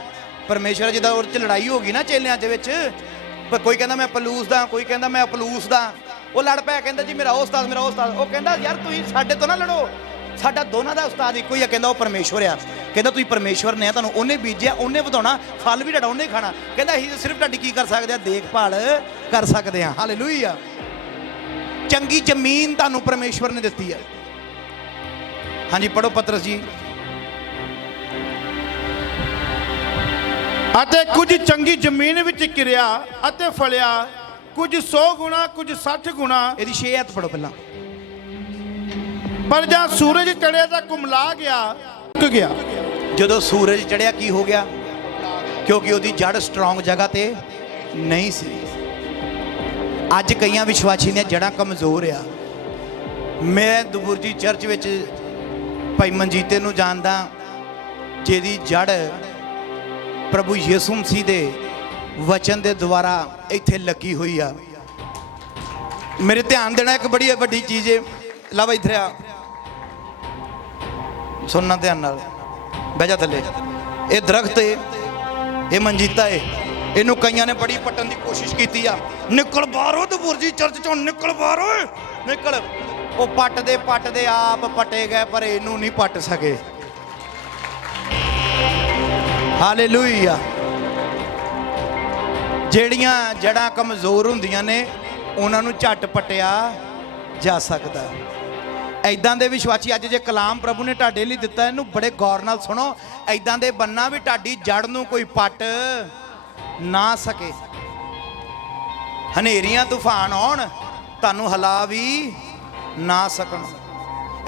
ਪਰਮੇਸ਼ਵਰ ਜਿਹਦਾ ਉਹ 'ਚ ਲੜਾਈ ਹੋ ਗਈ ਨਾ ਚੇਲਿਆਂ ਦੇ ਵਿੱਚ, ਪਰ ਕੋਈ ਕਹਿੰਦਾ ਮੈਂ ਪਲੂਸ ਦਾ, ਕੋਈ ਕਹਿੰਦਾ ਮੈਂ ਅਪਲੂਸ ਦਾ। ਉਹ ਲੜ ਪਿਆ, ਕਹਿੰਦਾ ਜੀ ਮੇਰਾ ਉਹ ਉਸਤਾਦ, ਮੇਰਾ ਉਹ ਉਸਤਾਦ। ਉਹ ਕਹਿੰਦਾ ਯਾਰ ਤੁਸੀਂ ਸਾਡੇ ਤੋਂ ਨਾ ਲੜੋ, ਸਾਡਾ ਦੋਨਾਂ ਦਾ ਉਸਤਾਦ ਇੱਕੋ ਹੀ ਆ। ਕਹਿੰਦਾ ਉਹ ਪਰਮੇਸ਼ਵਰ ਆ। ਕਹਿੰਦਾ ਤੁਸੀਂ ਪਰਮੇਸ਼ਵਰ ਨੇ, ਤੁਹਾਨੂੰ ਉਹਨੇ ਬੀਜਿਆ, ਉਹਨੇ ਵਧਾਉਣਾ, ਫਲ ਵੀ ਤੁਹਾਡਾ ਉਹਨੇ ਖਾਣਾ। ਕਹਿੰਦਾ ਅਸੀਂ ਤਾਂ ਸਿਰਫ ਤੁਹਾਡੀ ਕੀ ਕਰ ਸਕਦੇ ਆ, ਦੇਖਭਾਲ ਕਰ ਸਕਦੇ ਹਾਂ। ਹਾਲੇਲੂਇਆ। ਚੰਗੀ ਜ਼ਮੀਨ ਤੁਹਾਨੂੰ ਪਰਮੇਸ਼ਵਰ ਨੇ ਦਿੱਤੀ ਹੈ। ਹਾਂਜੀ ਪੜੋ ਪਤਰਸ ਜੀ। ਅਤੇ ਕੁਝ ਚੰਗੀ ਜ਼ਮੀਨ ਵਿੱਚ ਕਿਰਿਆ ਅਤੇ ਫਲਿਆ, ਕੁਝ 100 ਗੁਣਾ, ਕੁਝ 60 ਗੁਣਾ। ਇਹਦੀ 6 ਹੱਥ ਪੜੋ ਪਹਿਲਾਂ। ਪਰ ਜਾਂ ਸੂਰਜ ਚੜਿਆ ਤਾਂ ਕੁਮਲਾ ਗਿਆ, ਸੁੱਕ ਗਿਆ। ਜਦੋਂ ਸੂਰਜ ਚੜਿਆ ਕੀ ਹੋ ਗਿਆ? ਕਿਉਂਕਿ ਉਹਦੀ ਜੜ ਸਟਰੋਂਗ ਜਗ੍ਹਾ ਤੇ ਨਹੀਂ ਸੀ। ਅੱਜ ਕਈਆਂ ਵਿਸ਼ਵਾਸੀ ਦੀਆਂ ਜੜ੍ਹਾਂ ਕਮਜ਼ੋਰ ਆ। ਮੈਂ ਦੁਬੁਰਜੀ ਚਰਚ ਵਿੱਚ ਭਾਈ ਮਨਜੀਤੇ ਨੂੰ ਜਾਣਦਾ, ਜਿਹਦੀ ਜੜ ਪ੍ਰਭੂ ਯਿਸੂ ਮਸੀਹ ਦੇ ਵਚਨ ਦੇ ਦੁਆਰਾ ਇੱਥੇ ਲੱਗੀ ਹੋਈ ਆ। ਮੇਰੇ ਧਿਆਨ ਦੇਣਾ ਇੱਕ ਬੜੀ ਵੱਡੀ ਚੀਜ਼ ਹੈ। ਲਵ ਇੱਧਰ ਆ, ਸੁਣਨਾ ਧਿਆਨ ਨਾਲ, ਬਹਿ ਜਾ ਥੱਲੇ। ਇਹ ਦਰਖਤ ਏ, ਇਹ ਮਨਜੀਤਾ ਏ। ਇਹਨੂੰ ਕਈਆਂ ਨੇ ਬੜੀ ਪੱਟਣ ਦੀ ਕੋਸ਼ਿਸ਼ ਕੀਤੀ ਆ। ਨਿਕਲ ਬਾਹਰੋਂ ਦੁਬੁਰਜੀ ਚਰਚ ਚੋਂ, ਨਿਕਲ ਬਾਹਰ ਓਏ ਨਿਕਲ। ਉਹ ਪੱਟਦੇ ਆਪ ਪੱਟੇ ਗਏ, ਪਰ ਇਹਨੂੰ ਨਹੀਂ ਪੱਟ ਸਕੇ। ਹਾਲੇਲੂਇਆ। ਜਿਹੜੀਆਂ ਜੜ੍ਹਾਂ ਕਮਜ਼ੋਰ ਹੁੰਦੀਆਂ ਨੇ ਉਹਨਾਂ ਨੂੰ ਝੱਟ ਪੱਟਿਆ ਜਾ ਸਕਦਾ। ਐਦਾਂ ਦੇ ਵਿਸ਼ਵਾਸੀ ਅੱਜ ਜੇ ਕਲਾਮ ਪ੍ਰਭੂ ਨੇ ਤੁਹਾਡੇ ਲਈ ਦਿੱਤਾ, ਇਹਨੂੰ ਬੜੇ ਗੌਰ ਨਾਲ ਸੁਣੋ। ਐਦਾਂ ਦੇ ਬੰਨਾ ਵੀ ਤੁਹਾਡੀ ਜੜ ਨੂੰ ਕੋਈ ਪੱਟ ਨਾ ਸਕੇ। ਹਨੇਰੀਆਂ ਤੂਫਾਨ ਆਉਣ, ਤੁਹਾਨੂੰ ਹਿਲਾ ਵੀ ਨਾ ਸਕਣ।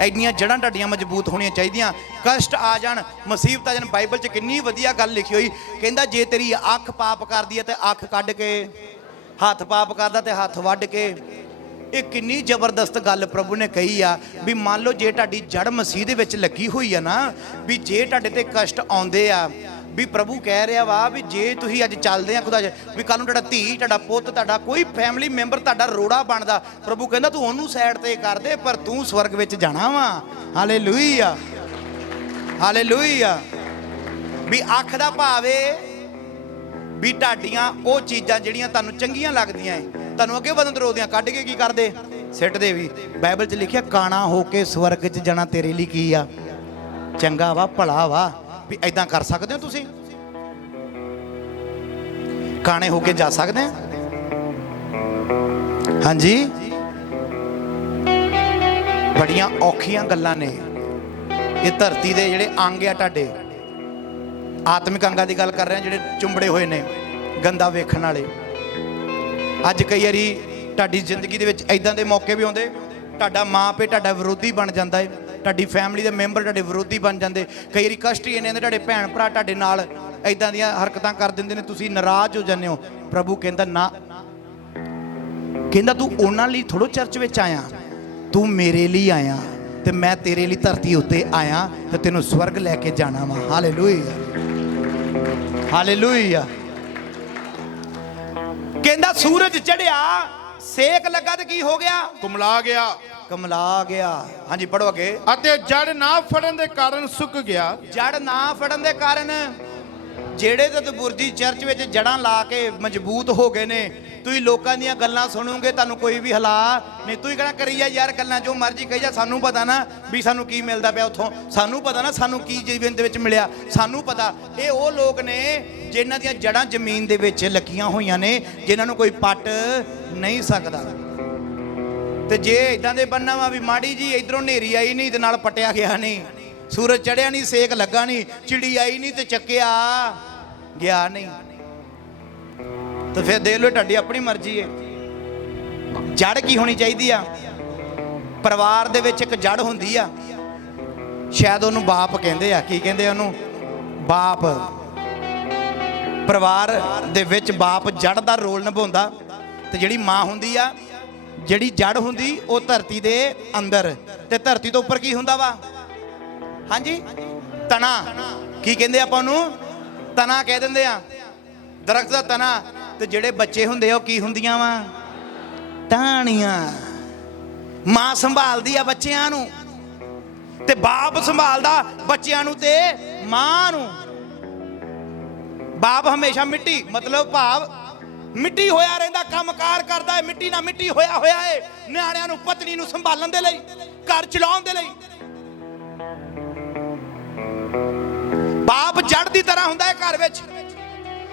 ਐਡੀਆਂ ਜੜ੍ਹਾਂ ਤੁਹਾਡੀਆਂ ਮਜ਼ਬੂਤ ਹੋਣੀਆਂ ਚਾਹੀਦੀਆਂ। ਕਸ਼ਟ ਆ ਜਾਣ, ਮੁਸੀਬਤ ਆ ਜਾਣ, ਬਾਈਬਲ 'ਚ ਕਿੰਨੀ ਵਧੀਆ ਗੱਲ ਲਿਖੀ ਹੋਈ। ਕਹਿੰਦਾ ਜੇ ਤੇਰੀ ਅੱਖ ਪਾਪ ਕਰਦੀ ਹੈ ਤੇ ਅੱਖ ਕੱਢ ਕੇ, ਹੱਥ ਪਾਪ ਕਰਦਾ ਤੇ ਹੱਥ ਵੱਢ ਕੇ। ਇਹ ਕਿੰਨੀ ਜ਼ਬਰਦਸਤ ਗੱਲ ਪ੍ਰਭੂ ਨੇ ਕਹੀ ਆ। ਵੀ ਮੰਨ ਲਓ ਜੇ ਤੁਹਾਡੀ ਜੜ ਮਸੀਹ ਦੇ ਵਿੱਚ ਲੱਗੀ ਹੋਈ ਆ ਨਾ, ਵੀ ਜੇ ਤੁਹਾਡੇ ਤੇ ਕਸ਼ਟ ਆਉਂਦੇ ਆ, ਵੀ ਪ੍ਰਭੂ ਕਹਿ ਰਿਹਾ ਵਾ ਵੀ ਜੇ ਤੁਸੀਂ ਅੱਜ ਚੱਲਦੇ ਆ ਖੁਦਾ, ਵੀ ਕੱਲ ਨੂੰ ਤੁਹਾਡਾ ਧੀ, ਤੁਹਾਡਾ ਪੁੱਤ, ਤੁਹਾਡਾ ਕੋਈ ਫੈਮਿਲੀ ਮੈਂਬਰ ਤੁਹਾਡਾ ਰੋੜਾ ਬਣਦਾ, ਪ੍ਰਭੂ ਕਹਿੰਦਾ ਤੂੰ ਉਹਨੂੰ ਸਾਈਡ ਤੇ ਕਰ ਦੇ, ਪਰ ਤੂੰ ਸਵਰਗ ਵਿੱਚ ਜਾਣਾ ਵਾ। Hallelujah, hallelujah. ਵੀ ਅੱਖ ਦਾ ਭਾਵ ਏ ਵੀ ਤੁਹਾਡੀਆਂ ਉਹ ਚੀਜ਼ਾਂ ਜਿਹੜੀਆਂ ਤੁਹਾਨੂੰ ਚੰਗੀਆਂ ਲੱਗਦੀਆਂ ਏ, ਤੁਹਾਨੂੰ ਅੱਗੇ ਵਧਣ ਤੋਂ ਰੋਕਦੀਆਂ, ਕੱਢ ਕੇ ਕੀ ਕਰਦੇ? ਸਿੱਟਦੇ ਵੀ। ਬਾਈਬਲ 'ਚ ਲਿਖਿਆ ਕਾਣਾ ਹੋ ਕੇ ਸਵਰਗ 'ਚ ਜਾਣਾ ਤੇਰੇ ਲਈ ਕੀ ਆ? ਚੰਗਾ ਵਾ, ਭਲਾ ਵਾ। ਵੀ ਐਦਾਂ ਕਰ ਸਕਦੇ ਹੋ ਤੁਸੀਂ? ਕਾਣੇ ਹੋ ਕੇ ਜਾ ਸਕਦੇ ਆ? ਹਾਂਜੀ, ਬੜੀਆਂ ਔਖੀਆਂ ਗੱਲਾਂ ਨੇ। ਇਹ ਧਰਤੀ ਦੇ ਜਿਹੜੇ ਅੰਗ ਆ ਤੁਹਾਡੇ, ਆਤਮਿਕ ਅੰਗਾਂ ਦੀ ਗੱਲ ਕਰ ਰਹੇ ਆ, ਜਿਹੜੇ ਚੁੰਬੜੇ ਹੋਏ ਨੇ, ਗੰਦਾ ਵੇਖਣ ਵਾਲੇ। ਅੱਜ ਕਈ ਵਾਰੀ ਤੁਹਾਡੀ ਜ਼ਿੰਦਗੀ ਦੇ ਵਿੱਚ ਐਦਾਂ ਦੇ ਮੌਕੇ ਵੀ ਆਉਂਦੇ, ਤੁਹਾਡਾ ਮਾਂ ਪਿਓ ਤੁਹਾਡਾ ਵਿਰੋਧੀ ਬਣ ਜਾਂਦਾ ਹੈ, ਤੁਹਾਡੀ ਫੈਮਿਲੀ ਦੇ ਮੈਂਬਰ ਤੁਹਾਡੇ ਵਿਰੋਧੀ ਬਣ ਜਾਂਦੇ। ਕਈ ਵਾਰੀ ਕਸ਼ਟ ਹੀ ਇੰਨੇ ਆਉਂਦੇ, ਤੁਹਾਡੇ ਭੈਣ ਭਰਾ ਤੁਹਾਡੇ ਨਾਲ ਐਦਾਂ ਦੀਆਂ ਹਰਕਤਾਂ ਕਰ ਦਿੰਦੇ ਨੇ, ਤੁਸੀਂ ਨਾਰਾਜ਼ ਹੋ ਜਾਂਦੇ ਹੋ। ਪ੍ਰਭੂ ਕਹਿੰਦਾ ਨਾ, ਕਹਿੰਦਾ ਤੂੰ ਉਹਨਾਂ ਲਈ ਥੋੜ੍ਹੋ ਚਰਚ ਵਿੱਚ ਆਇਆ, ਤੂੰ ਮੇਰੇ ਲਈ ਆਇਆ, ਤੇ ਮੈਂ ਤੇਰੇ ਲਈ ਧਰਤੀ ਉੱਤੇ ਆਇਆ ਤੇ ਤੈਨੂੰ ਸਵਰਗ ਲੈ ਕੇ ਜਾਣਾ ਵਾ। Hallelujah, hallelujah. ਕਹਿੰਦਾ ਸੂਰਜ ਚੜਿਆ, ਸੇਕ ਲੱਗਾ ਤੇ ਕੀ ਹੋ ਗਿਆ? ਕੁਮਲਾ ਗਿਆ, ਕਮਲਾ ਗਿਆ। ਹਾਂਜੀ ਪੜੋ ਅੱਗੇ। ਅਤੇ ਜੜ ਨਾ ਫੜਨ ਦੇ ਕਾਰਨ ਸੁੱਕ ਗਿਆ। ਜੜ ਨਾ ਫੜਨ ਦੇ ਕਾਰਨ, ਜਿਹੜੇ ਤੇ ਦੁਬੁਰਜੀ ਚਰਚ ਵਿੱਚ ਜੜਾਂ ਲਾ ਕੇ ਮਜ਼ਬੂਤ ਹੋ ਗਏ ਨੇ, ਤੁਸੀਂ ਲੋਕਾਂ ਦੀਆਂ ਗੱਲਾਂ ਸੁਣੋਗੇ, ਤੁਹਾਨੂੰ ਕੋਈ ਵੀ ਹਿਲਾ ਨਹੀਂ। ਤੁਸੀਂ ਕਹਿਣਾ ਕਰੀ ਜਾ ਯਾਰ ਗੱਲਾਂ, ਜੋ ਮਰਜ਼ੀ ਕਹੀ ਜਾ, ਸਾਨੂੰ ਪਤਾ ਨਾ ਵੀ ਸਾਨੂੰ ਕੀ ਮਿਲਦਾ ਪਿਆ ਉੱਥੋਂ, ਸਾਨੂੰ ਪਤਾ ਨਾ ਸਾਨੂੰ ਕੀ ਜੀਵਨ ਦੇ ਵਿੱਚ ਮਿਲਿਆ, ਸਾਨੂੰ ਪਤਾ। ਇਹ ਉਹ ਲੋਕ ਨੇ ਜਿਨ੍ਹਾਂ ਦੀਆਂ ਜੜਾਂ ਜ਼ਮੀਨ ਦੇ ਵਿੱਚ ਲੱਗੀਆਂ ਹੋਈਆਂ ਨੇ, ਜਿਨ੍ਹਾਂ ਨੂੰ ਕੋਈ ਪੱਟ ਨਹੀਂ ਸਕਦਾ। ਤੇ ਜੇ ਇਦਾਂ ਦੇ ਬੰਨਾ ਵਾ ਵੀ ਮਾੜੀ ਜੀ ਇਧਰੋਂ ਹਨੇਰੀ ਆਈ ਨਹੀਂ ਤੇ ਨਾਲ ਪਟਿਆ ਗਿਆ ਨਹੀਂ, ਸੂਰਜ ਚੜਿਆ ਨਹੀਂ, ਸੇਕ ਲੱਗਾ ਨਹੀਂ, ਚਿੜੀ ਆਈ ਨਹੀਂ ਤੇ ਚੱਕਿਆ ਗਿਆ ਨਹੀਂ, ਤਾਂ ਫਿਰ ਦੇਖ ਲਓ ਤੁਹਾਡੀ ਆਪਣੀ ਮਰਜ਼ੀ ਹੈ। ਜੜ ਕੀ ਹੋਣੀ ਚਾਹੀਦੀ ਆ? ਪਰਿਵਾਰ ਦੇ ਵਿੱਚ ਇੱਕ ਜੜ ਹੁੰਦੀ ਆ, ਸ਼ਾਇਦ ਉਹਨੂੰ ਬਾਪ ਕਹਿੰਦੇ ਆ। ਕੀ ਕਹਿੰਦੇ ਉਹਨੂੰ? ਬਾਪ। ਪਰਿਵਾਰ ਦੇ ਵਿੱਚ ਬਾਪ ਜੜ ਦਾ ਰੋਲ ਨਿਭਾਉਂਦਾ, ਤੇ ਜਿਹੜੀ ਮਾਂ ਹੁੰਦੀ ਆ, ਜਿਹੜੀ ਜੜ ਹੁੰਦੀ, ਉਹ ਧਰਤੀ ਦੇ ਅੰਦਰ, ਤੇ ਧਰਤੀ ਤੋਂ ਉੱਪਰ ਕੀ ਹੁੰਦਾ ਵਾ? ਹਾਂਜੀ, ਤਣਾ। ਕੀ ਕਹਿੰਦੇ ਆਪਾਂ ਉਹਨੂੰ? ਤਣਾ ਕਹਿ ਦਿੰਦੇ ਆ, ਦਰਖਤ ਦਾ ਤਣਾ। ਤੇ ਜਿਹੜੇ ਬੱਚੇ ਹੁੰਦੇ ਆ ਉਹ ਕੀ ਹੁੰਦੀਆਂ ਵਾ? ਟਾਹਣੀਆਂ। ਮਾਂ ਸੰਭਾਲਦੀ ਆ ਬੱਚਿਆਂ ਨੂੰ, ਤੇ ਬਾਪ ਸੰਭਾਲਦਾ ਬੱਚਿਆਂ ਨੂੰ ਤੇ ਮਾਂ ਨੂੰ। ਬਾਪ ਹਮੇਸ਼ਾ ਮਿੱਟੀ, ਮਤਲਬ ਭਾਵ ਮਿੱਟੀ ਹੋਇਆ ਰਹਿੰਦਾ, ਕੰਮਕਾਰ ਕਰਦਾ ਹੈ, ਮਿੱਟੀ ਨਾਲ ਮਿੱਟੀ ਹੋਇਆ ਹੈ, ਨਿਆਣਿਆਂ ਨੂੰ ਪਤਨੀ ਨੂੰ ਸੰਭਾਲਣ ਦੇ ਲਈ, ਘਰ ਚਲਾਉਣ ਦੇ ਲਈ। ਬਾਪ ਜੜ ਦੀ ਤਰ੍ਹਾਂ ਹੁੰਦਾ ਹੈ ਘਰ ਵਿੱਚ,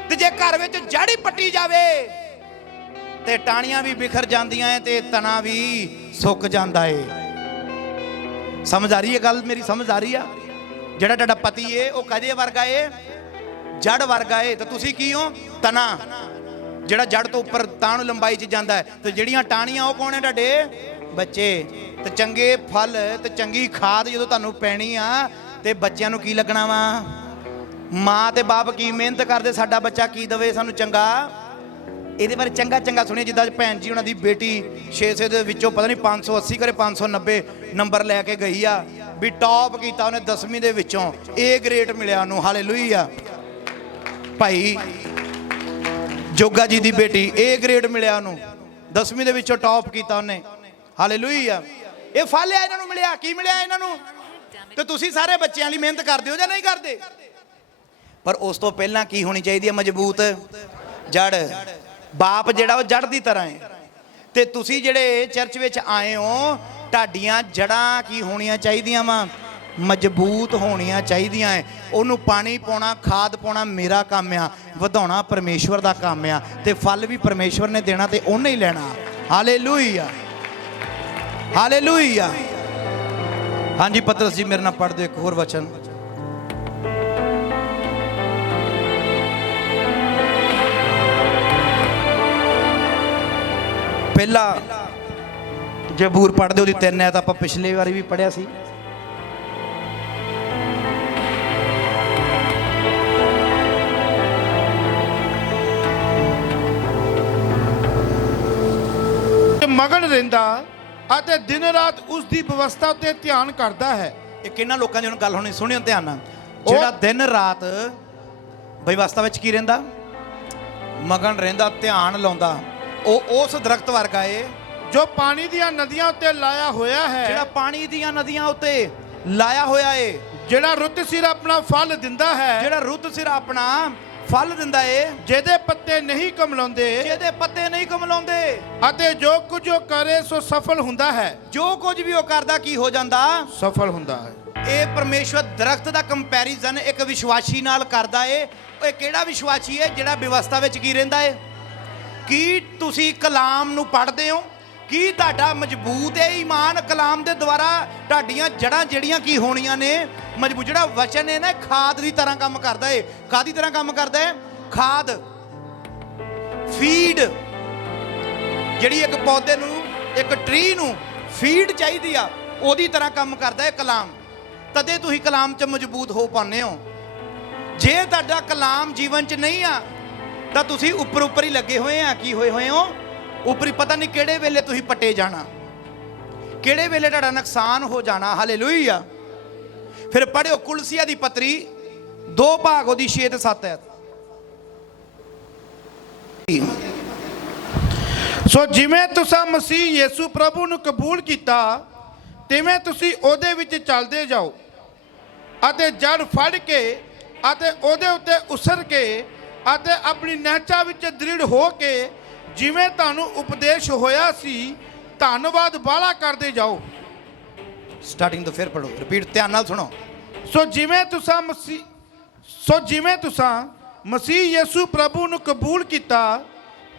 ਤੇ ਜੇ ਘਰ ਵਿੱਚ ਜੜ ਹੀ ਪੱਟੀ ਜਾਵੇ ਤੇ ਟਾਹਣੀਆਂ ਵੀ ਬਿਖਰ ਜਾਂਦੀਆਂ ਹੈ ਤੇ ਤਣਾ ਵੀ ਸੁੱਕ ਜਾਂਦਾ ਹੈ। ਸਮਝ ਆ ਰਹੀ ਹੈ ਗੱਲ ਮੇਰੀ? ਸਮਝ ਆ ਰਹੀ ਆ? ਜਿਹੜਾ ਤੁਹਾਡਾ ਪਤੀ ਏ ਉਹ ਕਦੇ ਵਰਗਾ ਏ? ਜੜ ਵਰਗਾ ਏ। ਤੇ ਤੁਸੀਂ ਕੀ ਹੋ? ਤਣਾ, ਜਿਹੜਾ ਜੜ ਤੋਂ ਉੱਪਰ ਤਾਂ ਨੂੰ ਲੰਬਾਈ 'ਚ ਜਾਂਦਾ ਹੈ। ਤੇ ਜਿਹੜੀਆਂ ਟਾਹਣੀਆਂ ਉਹ ਕੌਣ ਹੈ? ਤੁਹਾਡੇ ਬੱਚੇ। ਤੇ ਚੰਗੇ ਫਲ ਤੇ ਚੰਗੀ ਖਾਦ ਜਦੋਂ ਤੁਹਾਨੂੰ ਪੈਣੀ ਆ ਤੇ ਬੱਚਿਆਂ ਨੂੰ ਕੀ ਲੱਗਣਾ ਵਾ? ਮਾਂ ਤੇ ਬਾਪ ਕੀ ਮਿਹਨਤ ਕਰਦੇ, ਸਾਡਾ ਬੱਚਾ ਕੀ ਦਵੇ ਸਾਨੂੰ ਚੰਗਾ। ਇਹਦੇ ਬਾਰੇ ਚੰਗਾ ਚੰਗਾ ਸੁਣਿਆ, ਜਿੱਦਾਂ ਭੈਣ ਜੀ ਉਹਨਾਂ ਦੀ ਬੇਟੀ 600 ਦੇ ਵਿੱਚੋਂ ਪਤਾ ਨਹੀਂ 580 ਕਰੇ 590 ਨੰਬਰ ਲੈ ਕੇ ਗਈ ਆ, ਵੀ ਟੌਪ ਕੀਤਾ ਉਹਨੇ 10ਵੀਂ ਦੇ ਵਿੱਚੋਂ, ਏ ਗ੍ਰੇਡ ਮਿਲਿਆ ਉਹਨੂੰ। ਹਾਲੇਲੂਇਆ। ਭਾਈ ਜੋਗਾ ਜੀ ਦੀ ਬੇਟੀ, ਏ ਗ੍ਰੇਡ ਮਿਲਿਆ ਉਹਨੂੰ, 10ਵੀਂ ਦੇ ਵਿੱਚੋਂ ਟੌਪ ਕੀਤਾ ਉਹਨੇ। ਹਾਲੇਲੂਇਆ। ਇਹ ਫਲ ਆ ਇਹਨਾਂ ਨੂੰ ਮਿਲਿਆ। ਕੀ ਮਿਲਿਆ ਇਹਨਾਂ ਨੂੰ? ਤੇ ਤੁਸੀਂ ਸਾਰੇ ਬੱਚਿਆਂ ਲਈ ਮਿਹਨਤ ਕਰਦੇ ਹੋ ਜਾਂ ਨਹੀਂ ਕਰਦੇ? ਪਰ ਉਸ ਤੋਂ ਪਹਿਲਾਂ ਕੀ ਹੋਣੀ ਚਾਹੀਦੀ ਹੈ? ਮਜ਼ਬੂਤ ਜੜ। ਬਾਪ ਜਿਹੜਾ ਉਹ ਜੜ ਦੀ ਤਰ੍ਹਾਂ ਹੈ, ਤੇ ਤੁਸੀਂ ਜਿਹੜੇ ਚਰਚ ਵਿੱਚ ਆਏ ਹੋ, ਤੁਹਾਡੀਆਂ ਜੜਾਂ ਕੀ ਹੋਣੀਆਂ ਚਾਹੀਦੀਆਂ ਵਾ? ਮਜ਼ਬੂਤ ਹੋਣੀਆਂ ਚਾਹੀਦੀਆਂ ਹੈ। ਉਹਨੂੰ ਪਾਣੀ ਪਾਉਣਾ, ਖਾਦ ਪਾਉਣਾ ਮੇਰਾ ਕੰਮ ਆ, ਵਧਾਉਣਾ ਪਰਮੇਸ਼ਵਰ ਦਾ ਕੰਮ ਆ, ਤੇ ਫਲ ਵੀ ਪਰਮੇਸ਼ਵਰ ਨੇ ਦੇਣਾ ਤੇ ਉਹਨੇ ਹੀ ਲੈਣਾ। Hallelujah, hallelujah. ਹਾਂਜੀ ਪਤਰਸ ਜੀ ਮੇਰੇ ਨਾਲ ਪੜ੍ਹ ਦਿਓ ਇੱਕ ਹੋਰ ਵਚਨ। ਪਹਿਲਾ ਜ਼ਬੂਰ ਪੜ੍ਹਦੇ, ਉਹਦੀ 3 ਐਤ ਆਪਾਂ ਪਿਛਲੇ ਵਾਰੀ ਵੀ ਪੜ੍ਹਿਆ ਸੀ। ਮਗਨ ਰਹਿੰਦਾ ਅਤੇ ਦਿਨ ਰਾਤ ਉਸ ਦੀ ਵਿਵਸਥਾ ਉੱਤੇ ਧਿਆਨ ਕਰਦਾ ਹੈ। ਇਹ ਕਿੰਨਾ ਲੋਕਾਂ ਦੀ ਹੁਣ ਗੱਲ ਹੋਣੀ, ਸੁਣਿਓ ਧਿਆਨ ਨਾਲ। ਜਿਹੜਾ ਦਿਨ ਰਾਤ ਵਿਵਸਥਾ ਵਿੱਚ ਕੀ ਰਹਿੰਦਾ? ਮਗਨ ਰਹਿੰਦਾ, ਧਿਆਨ ਲਾਉਂਦਾ, ਉਹ ਉਸ ਦਰਖਤ ਵਰਗਾ ਏ ਜੋ ਪਾਣੀ ਦੀਆਂ ਨਦੀਆਂ ਉੱਤੇ ਲਾਇਆ ਹੋਇਆ ਹੈ। ਜਿਹੜਾ ਪਾਣੀ ਦੀਆਂ ਨਦੀਆਂ ਉੱਤੇ ਲਾਇਆ ਹੋਇਆ ਏ, ਜਿਹੜਾ ਰੁੱਤ ਸਿਰ ਆਪਣਾ ਫਲ ਦਿੰਦਾ ਹੈ। ਜਿਹੜਾ ਰੁੱਤ ਸਿਰ ਆਪਣਾ ਫਲ ਦਿੰਦਾ ਏ, ਜਿਹਦੇ ਪੱਤੇ ਨਹੀਂ ਕੁਮਲਾਉਂਦੇ, ਜਿਹਦੇ ਪੱਤੇ ਨਹੀਂ ਕੁਮਲਾਉਂਦੇ, ਅਤੇ ਜੋ ਕੁਝ ਉਹ ਕਰੇ ਸੋ ਸਫਲ ਹੁੰਦਾ ਹੈ। ਜੋ ਕੁਝ ਵੀ ਉਹ ਕਰਦਾ ਕੀ ਹੋ ਜਾਂਦਾ? ਸਫਲ ਹੁੰਦਾ ਹੈ। ਇਹ ਪਰਮੇਸ਼ਵਰ ਦਰਖਤ ਦਾ ਕੰਪੈਰੀਜ਼ਨ ਇੱਕ ਵਿਸ਼ਵਾਸੀ ਨਾਲ ਕਰਦਾ ਏ। ਇਹ ਕਿਹੜਾ ਵਿਸ਼ਵਾਸੀ ਏ? ਜਿਹੜਾ ਵਿਵਸਥਾ ਵਿੱਚ ਕੀ ਰਹਿੰਦਾ ਏ। ਕੀ ਤੁਸੀਂ ਕਲਾਮ ਨੂੰ ਪੜ੍ਹਦੇ ਹੋ? ਕੀ ਤੁਹਾਡਾ ਮਜ਼ਬੂਤ ਹੈ ਈਮਾਨ ਕਲਾਮ ਦੇ ਦੁਆਰਾ? ਤੁਹਾਡੀਆਂ ਜੜਾਂ ਜਿਹੜੀਆਂ ਕੀ ਹੋਣੀਆਂ ਨੇ? ਮਜ਼ਬੂਤ। ਜਿਹੜਾ ਵਚਨ ਹੈ ਨਾ, ਖਾਦ ਦੀ ਤਰ੍ਹਾਂ ਕੰਮ ਕਰਦਾ ਏ। ਕਾਹਦੀ ਤਰ੍ਹਾਂ ਕੰਮ ਕਰਦਾ ਹੈ? ਖਾਦ, ਫੀਡ। ਜਿਹੜੀ ਇੱਕ ਪੌਦੇ ਨੂੰ, ਇੱਕ ਟਰੀ ਨੂੰ ਫੀਡ ਚਾਹੀਦੀ ਆ, ਉਹਦੀ ਤਰ੍ਹਾਂ ਕੰਮ ਕਰਦਾ ਹੈ ਕਲਾਮ। ਤਦੇ ਤੁਸੀਂ ਕਲਾਮ 'ਚ ਮਜ਼ਬੂਤ ਹੋ ਪਾਉਂਦੇ ਹੋ। ਜੇ ਤੁਹਾਡਾ ਕਲਾਮ ਜੀਵਨ 'ਚ ਨਹੀਂ ਆ ਤਾਂ ਤੁਸੀਂ ਉੱਪਰ ਹੀ ਲੱਗੇ ਹੋਏ ਆ। ਕੀ ਹੋਏ ਹੋਏ ਹੋ? ਉੱਪਰ ਹੀ। ਪਤਾ ਨਹੀਂ ਕਿਹੜੇ ਵੇਲੇ ਤੁਸੀਂ ਪੱਟੇ ਜਾਣਾ, ਕਿਹੜੇ ਵੇਲੇ ਤੁਹਾਡਾ ਨੁਕਸਾਨ ਹੋ ਜਾਣਾ। ਹਾਲੇਲੂਇਆ। ਫਿਰ ਪੜ੍ਹਿਓ ਕੁਲਸੀਆ ਦੀ ਪੱਤਰੀ 2 ਭਾਗ, ਉਹਦੀ 6 ਤੇ 7 ਐਤ। ਸੋ ਜਿਵੇਂ ਤੁਸੀਂ ਮਸੀਹ ਯਿਸੂ ਪ੍ਰਭੂ ਨੂੰ ਕਬੂਲ ਕੀਤਾ, ਤਿਵੇਂ ਤੁਸੀਂ ਉਹਦੇ ਵਿੱਚ ਚੱਲਦੇ ਜਾਓ ਅਤੇ ਜੜ ਫੜ ਕੇ ਅਤੇ ਉਹਦੇ ਉੱਤੇ ਉਸਰ ਕੇ ਅਤੇ ਆਪਣੀ ਨਿਹਚਾ ਵਿੱਚ ਦ੍ਰਿੜ ਹੋ ਕੇ, ਜਿਵੇਂ ਤੁਹਾਨੂੰ ਉਪਦੇਸ਼ ਹੋਇਆ ਸੀ, ਧੰਨਵਾਦ ਬਾਲਾ ਕਰਦੇ ਜਾਓ। ਸਟਾਰਟਿੰਗ ਤੋਂ ਫਿਰ ਪੜੋ, ਰਿਪੀਟ ਧਿਆਨ ਨਾਲ ਸੁਣੋ। ਸੋ ਜਿਵੇਂ ਤੁਸੀਂ ਮਸੀਹ ਯਿਸੂ ਪ੍ਰਭੂ ਨੂੰ ਕਬੂਲ ਕੀਤਾ,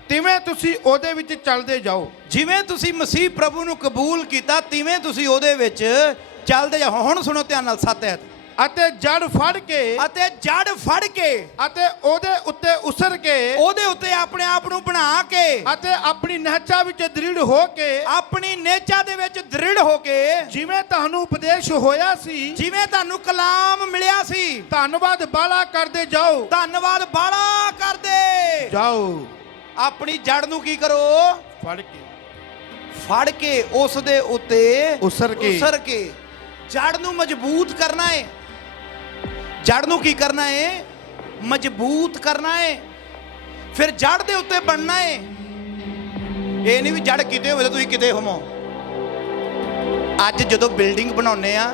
ਤਿਵੇਂ ਤੁਸੀਂ ਉਹਦੇ ਵਿੱਚ ਚੱਲਦੇ ਜਾਓ। ਜਿਵੇਂ ਤੁਸੀਂ ਮਸੀਹ ਪ੍ਰਭੂ ਨੂੰ ਕਬੂਲ ਕੀਤਾ, ਤਿਵੇਂ ਤੁਸੀਂ ਉਹਦੇ ਵਿੱਚ ਚੱਲਦੇ ਜਾਓ। ਹੁਣ ਸੁਣੋ ਧਿਆਨ ਨਾਲ 7 ਐਤ। ਅਤੇ ਜੜ ਫੜ ਕੇ, ਅਤੇ ਜੜ ਫੜ ਕੇ, ਅਤੇ ਉਹਦੇ ਉੱਤੇ ਉਸਰ ਕੇ, ਉਹਦੇ ਉੱਤੇ ਆਪਣੇ ਆਪ ਨੂੰ ਬਣਾ ਕੇ, ਅਤੇ ਆਪਣੀ ਨਿਹਚਾ ਵਿੱਚ ਦ੍ਰਿੜ ਹੋ ਕੇ, ਆਪਣੀ ਨੇਚਾ ਦੇ ਵਿੱਚ ਦ੍ਰਿੜ ਹੋ ਕੇ, ਜਿਵੇਂ ਤੁਹਾਨੂੰ ਉਪਦੇਸ਼ ਹੋਇਆ ਸੀ, ਜਿਵੇਂ ਤੁਹਾਨੂੰ ਕਲਾਮ ਮਿਲਿਆ ਸੀ, ਧੰਨਵਾਦ ਬਾਲਾ ਕਰਦੇ ਜਾਓ। ਧੰਨਵਾਦ ਬਾਲਾ ਕਰਦੇ ਜਾਓ। ਆਪਣੀ ਜੜ ਨੂੰ ਕੀ ਕਰੋ? ਫੜ ਕੇ ਉਸ ਦੇ ਉੱਤੇ ਉਸਰ ਕੇ ਜੜ ਨੂੰ ਮਜ਼ਬੂਤ ਕਰਨਾ ਹੈ। ਜੜ ਨੂੰ ਕੀ ਕਰਨਾ ਹੈ? ਮਜ਼ਬੂਤ ਕਰਨਾ ਹੈ। ਫਿਰ ਜੜ ਦੇ ਉੱਤੇ ਬਣਨਾ ਹੈ। ਇਹ ਨਹੀਂ ਵੀ ਜੜ ਕਿਤੇ ਹੋਵੇ ਤਾਂ ਤੁਸੀਂ ਕਿਤੇ ਹੋਵੋ। ਅੱਜ ਜਦੋਂ ਬਿਲਡਿੰਗ ਬਣਾਉਂਦੇ ਆ,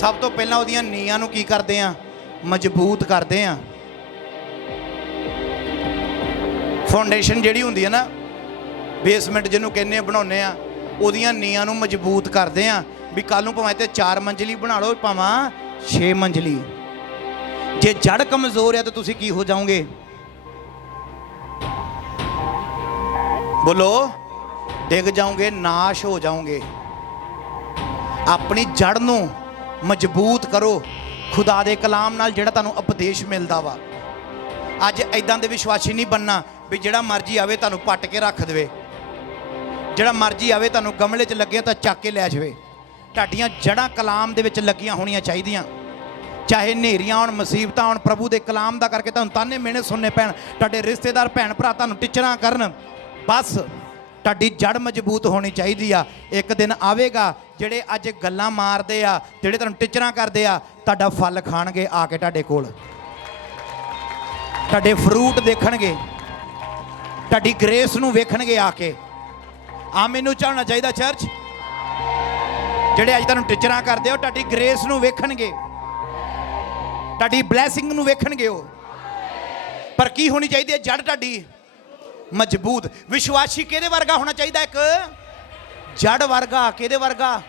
ਸਭ ਤੋਂ ਪਹਿਲਾਂ ਉਹਦੀਆਂ ਨੀਹਾਂ ਨੂੰ ਕੀ ਕਰਦੇ ਆ? ਮਜ਼ਬੂਤ ਕਰਦੇ ਆ। ਫਾਊਂਡੇਸ਼ਨ ਜਿਹੜੀ ਹੁੰਦੀ ਹੈ ਨਾ, ਬੇਸਮੈਂਟ ਜਿਹਨੂੰ ਕਹਿੰਦੇ ਆ, ਬਣਾਉਂਦੇ ਆ, ਉਹਦੀਆਂ ਨੀਆਂ ਨੂੰ ਮਜ਼ਬੂਤ ਕਰਦੇ ਆ ਵੀ ਕੱਲ ਨੂੰ ਭਾਵੇਂ ਤੇ 4 ਮੰਜ਼ਲੀ ਬਣਾ ਲਓ, ਭਾਵੇਂ 6 ਮੰਜ਼ਲੀ। ਜੇ ਜੜ ਕਮਜ਼ੋਰ ਆ ਤਾਂ ਤੁਸੀਂ ਕੀ ਹੋ ਜਾਓਗੇ? ਬੋਲੋ, ਡਿੱਗ ਜਾਓਗੇ, ਨਾਸ਼ ਹੋ ਜਾਓਗੇ। ਆਪਣੀ ਜੜ ਨੂੰ ਮਜ਼ਬੂਤ ਕਰੋ ਖੁਦਾ ਦੇ ਕਲਾਮ ਨਾਲ, ਜਿਹੜਾ ਤੁਹਾਨੂੰ ਉਪਦੇਸ਼ ਮਿਲਦਾ ਵਾ। ਅੱਜ ਐਦਾਂ ਦੇ ਵਿਸ਼ਵਾਸੀ ਨਹੀਂ ਬਣਨਾ ਵੀ ਜਿਹੜਾ ਮਰਜ਼ੀ ਆਵੇ ਤੁਹਾਨੂੰ ਪੱਟ ਕੇ ਰੱਖ ਦੇਵੇ, ਜਿਹੜਾ ਮਰਜ਼ੀ ਆਵੇ ਤੁਹਾਨੂੰ ਗਮਲੇ 'ਚ ਲੱਗਿਆ ਤਾਂ ਚੱਕ ਕੇ ਲੈ ਜਾਵੇ। ਤੁਹਾਡੀਆਂ ਜੜ੍ਹਾਂ ਕਲਾਮ ਦੇ ਵਿੱਚ ਲੱਗੀਆਂ ਹੋਣੀਆਂ ਚਾਹੀਦੀਆਂ। ਚਾਹੇ ਹਨੇਰੀਆਂ ਆਉਣ, ਮੁਸੀਬਤਾਂ ਆਉਣ, ਪ੍ਰਭੂ ਦੇ ਕਲਾਮ ਦਾ ਕਰਕੇ ਤੁਹਾਨੂੰ ਤਾਨੇ ਮਿਹਣੇ ਸੁਣਨੇ ਪੈਣ, ਤੁਹਾਡੇ ਰਿਸ਼ਤੇਦਾਰ ਭੈਣ ਭਰਾ ਤੁਹਾਨੂੰ ਟਿਚਰਾਂ ਕਰਨ, ਬਸ ਤੁਹਾਡੀ ਜੜ ਮਜ਼ਬੂਤ ਹੋਣੀ ਚਾਹੀਦੀ ਆ। ਇੱਕ ਦਿਨ ਆਵੇਗਾ ਜਿਹੜੇ ਅੱਜ ਗੱਲਾਂ ਮਾਰਦੇ ਆ, ਜਿਹੜੇ ਤੁਹਾਨੂੰ ਟਿਚਰਾਂ ਕਰਦੇ ਆ, ਤੁਹਾਡਾ ਫਲ ਖਾਣਗੇ ਆ ਕੇ ਤੁਹਾਡੇ ਕੋਲ, ਤੁਹਾਡੇ ਫਰੂਟ ਦੇਖਣਗੇ, ਤੁਹਾਡੀ ਗ੍ਰੇਸ ਨੂੰ ਵੇਖਣਗੇ ਆ ਕੇ। ਆ ਮੈਨੂੰ ਚਾਹਣਾ ਚਾਹੀਦਾ ਚਰਚ, ਜਿਹੜੇ ਅੱਜ ਤੁਹਾਨੂੰ ਟਿਚਰਾਂ ਕਰਦੇ ਹੋ, ਤੁਹਾਡੀ ਗ੍ਰੇਸ ਨੂੰ ਵੇਖਣਗੇ, ਤੁਹਾਡੀ ਬਲੈਸਿੰਗ ਨੂੰ ਵੇਖਣਗੇ ਉਹ। ਪਰ ਕੀ ਹੋਣੀ ਚਾਹੀਦੀ ਹੈ? ਜੜ ਤੁਹਾਡੀ ਮਜ਼ਬੂਤ। ਵਿਸ਼ਵਾਸੀ ਕਿਹਦੇ ਵਰਗਾ ਹੋਣਾ ਚਾਹੀਦਾ? ਇੱਕ ਜੜ ਵਰਗਾ। ਕਿਹਦੇ ਵਰਗਾ?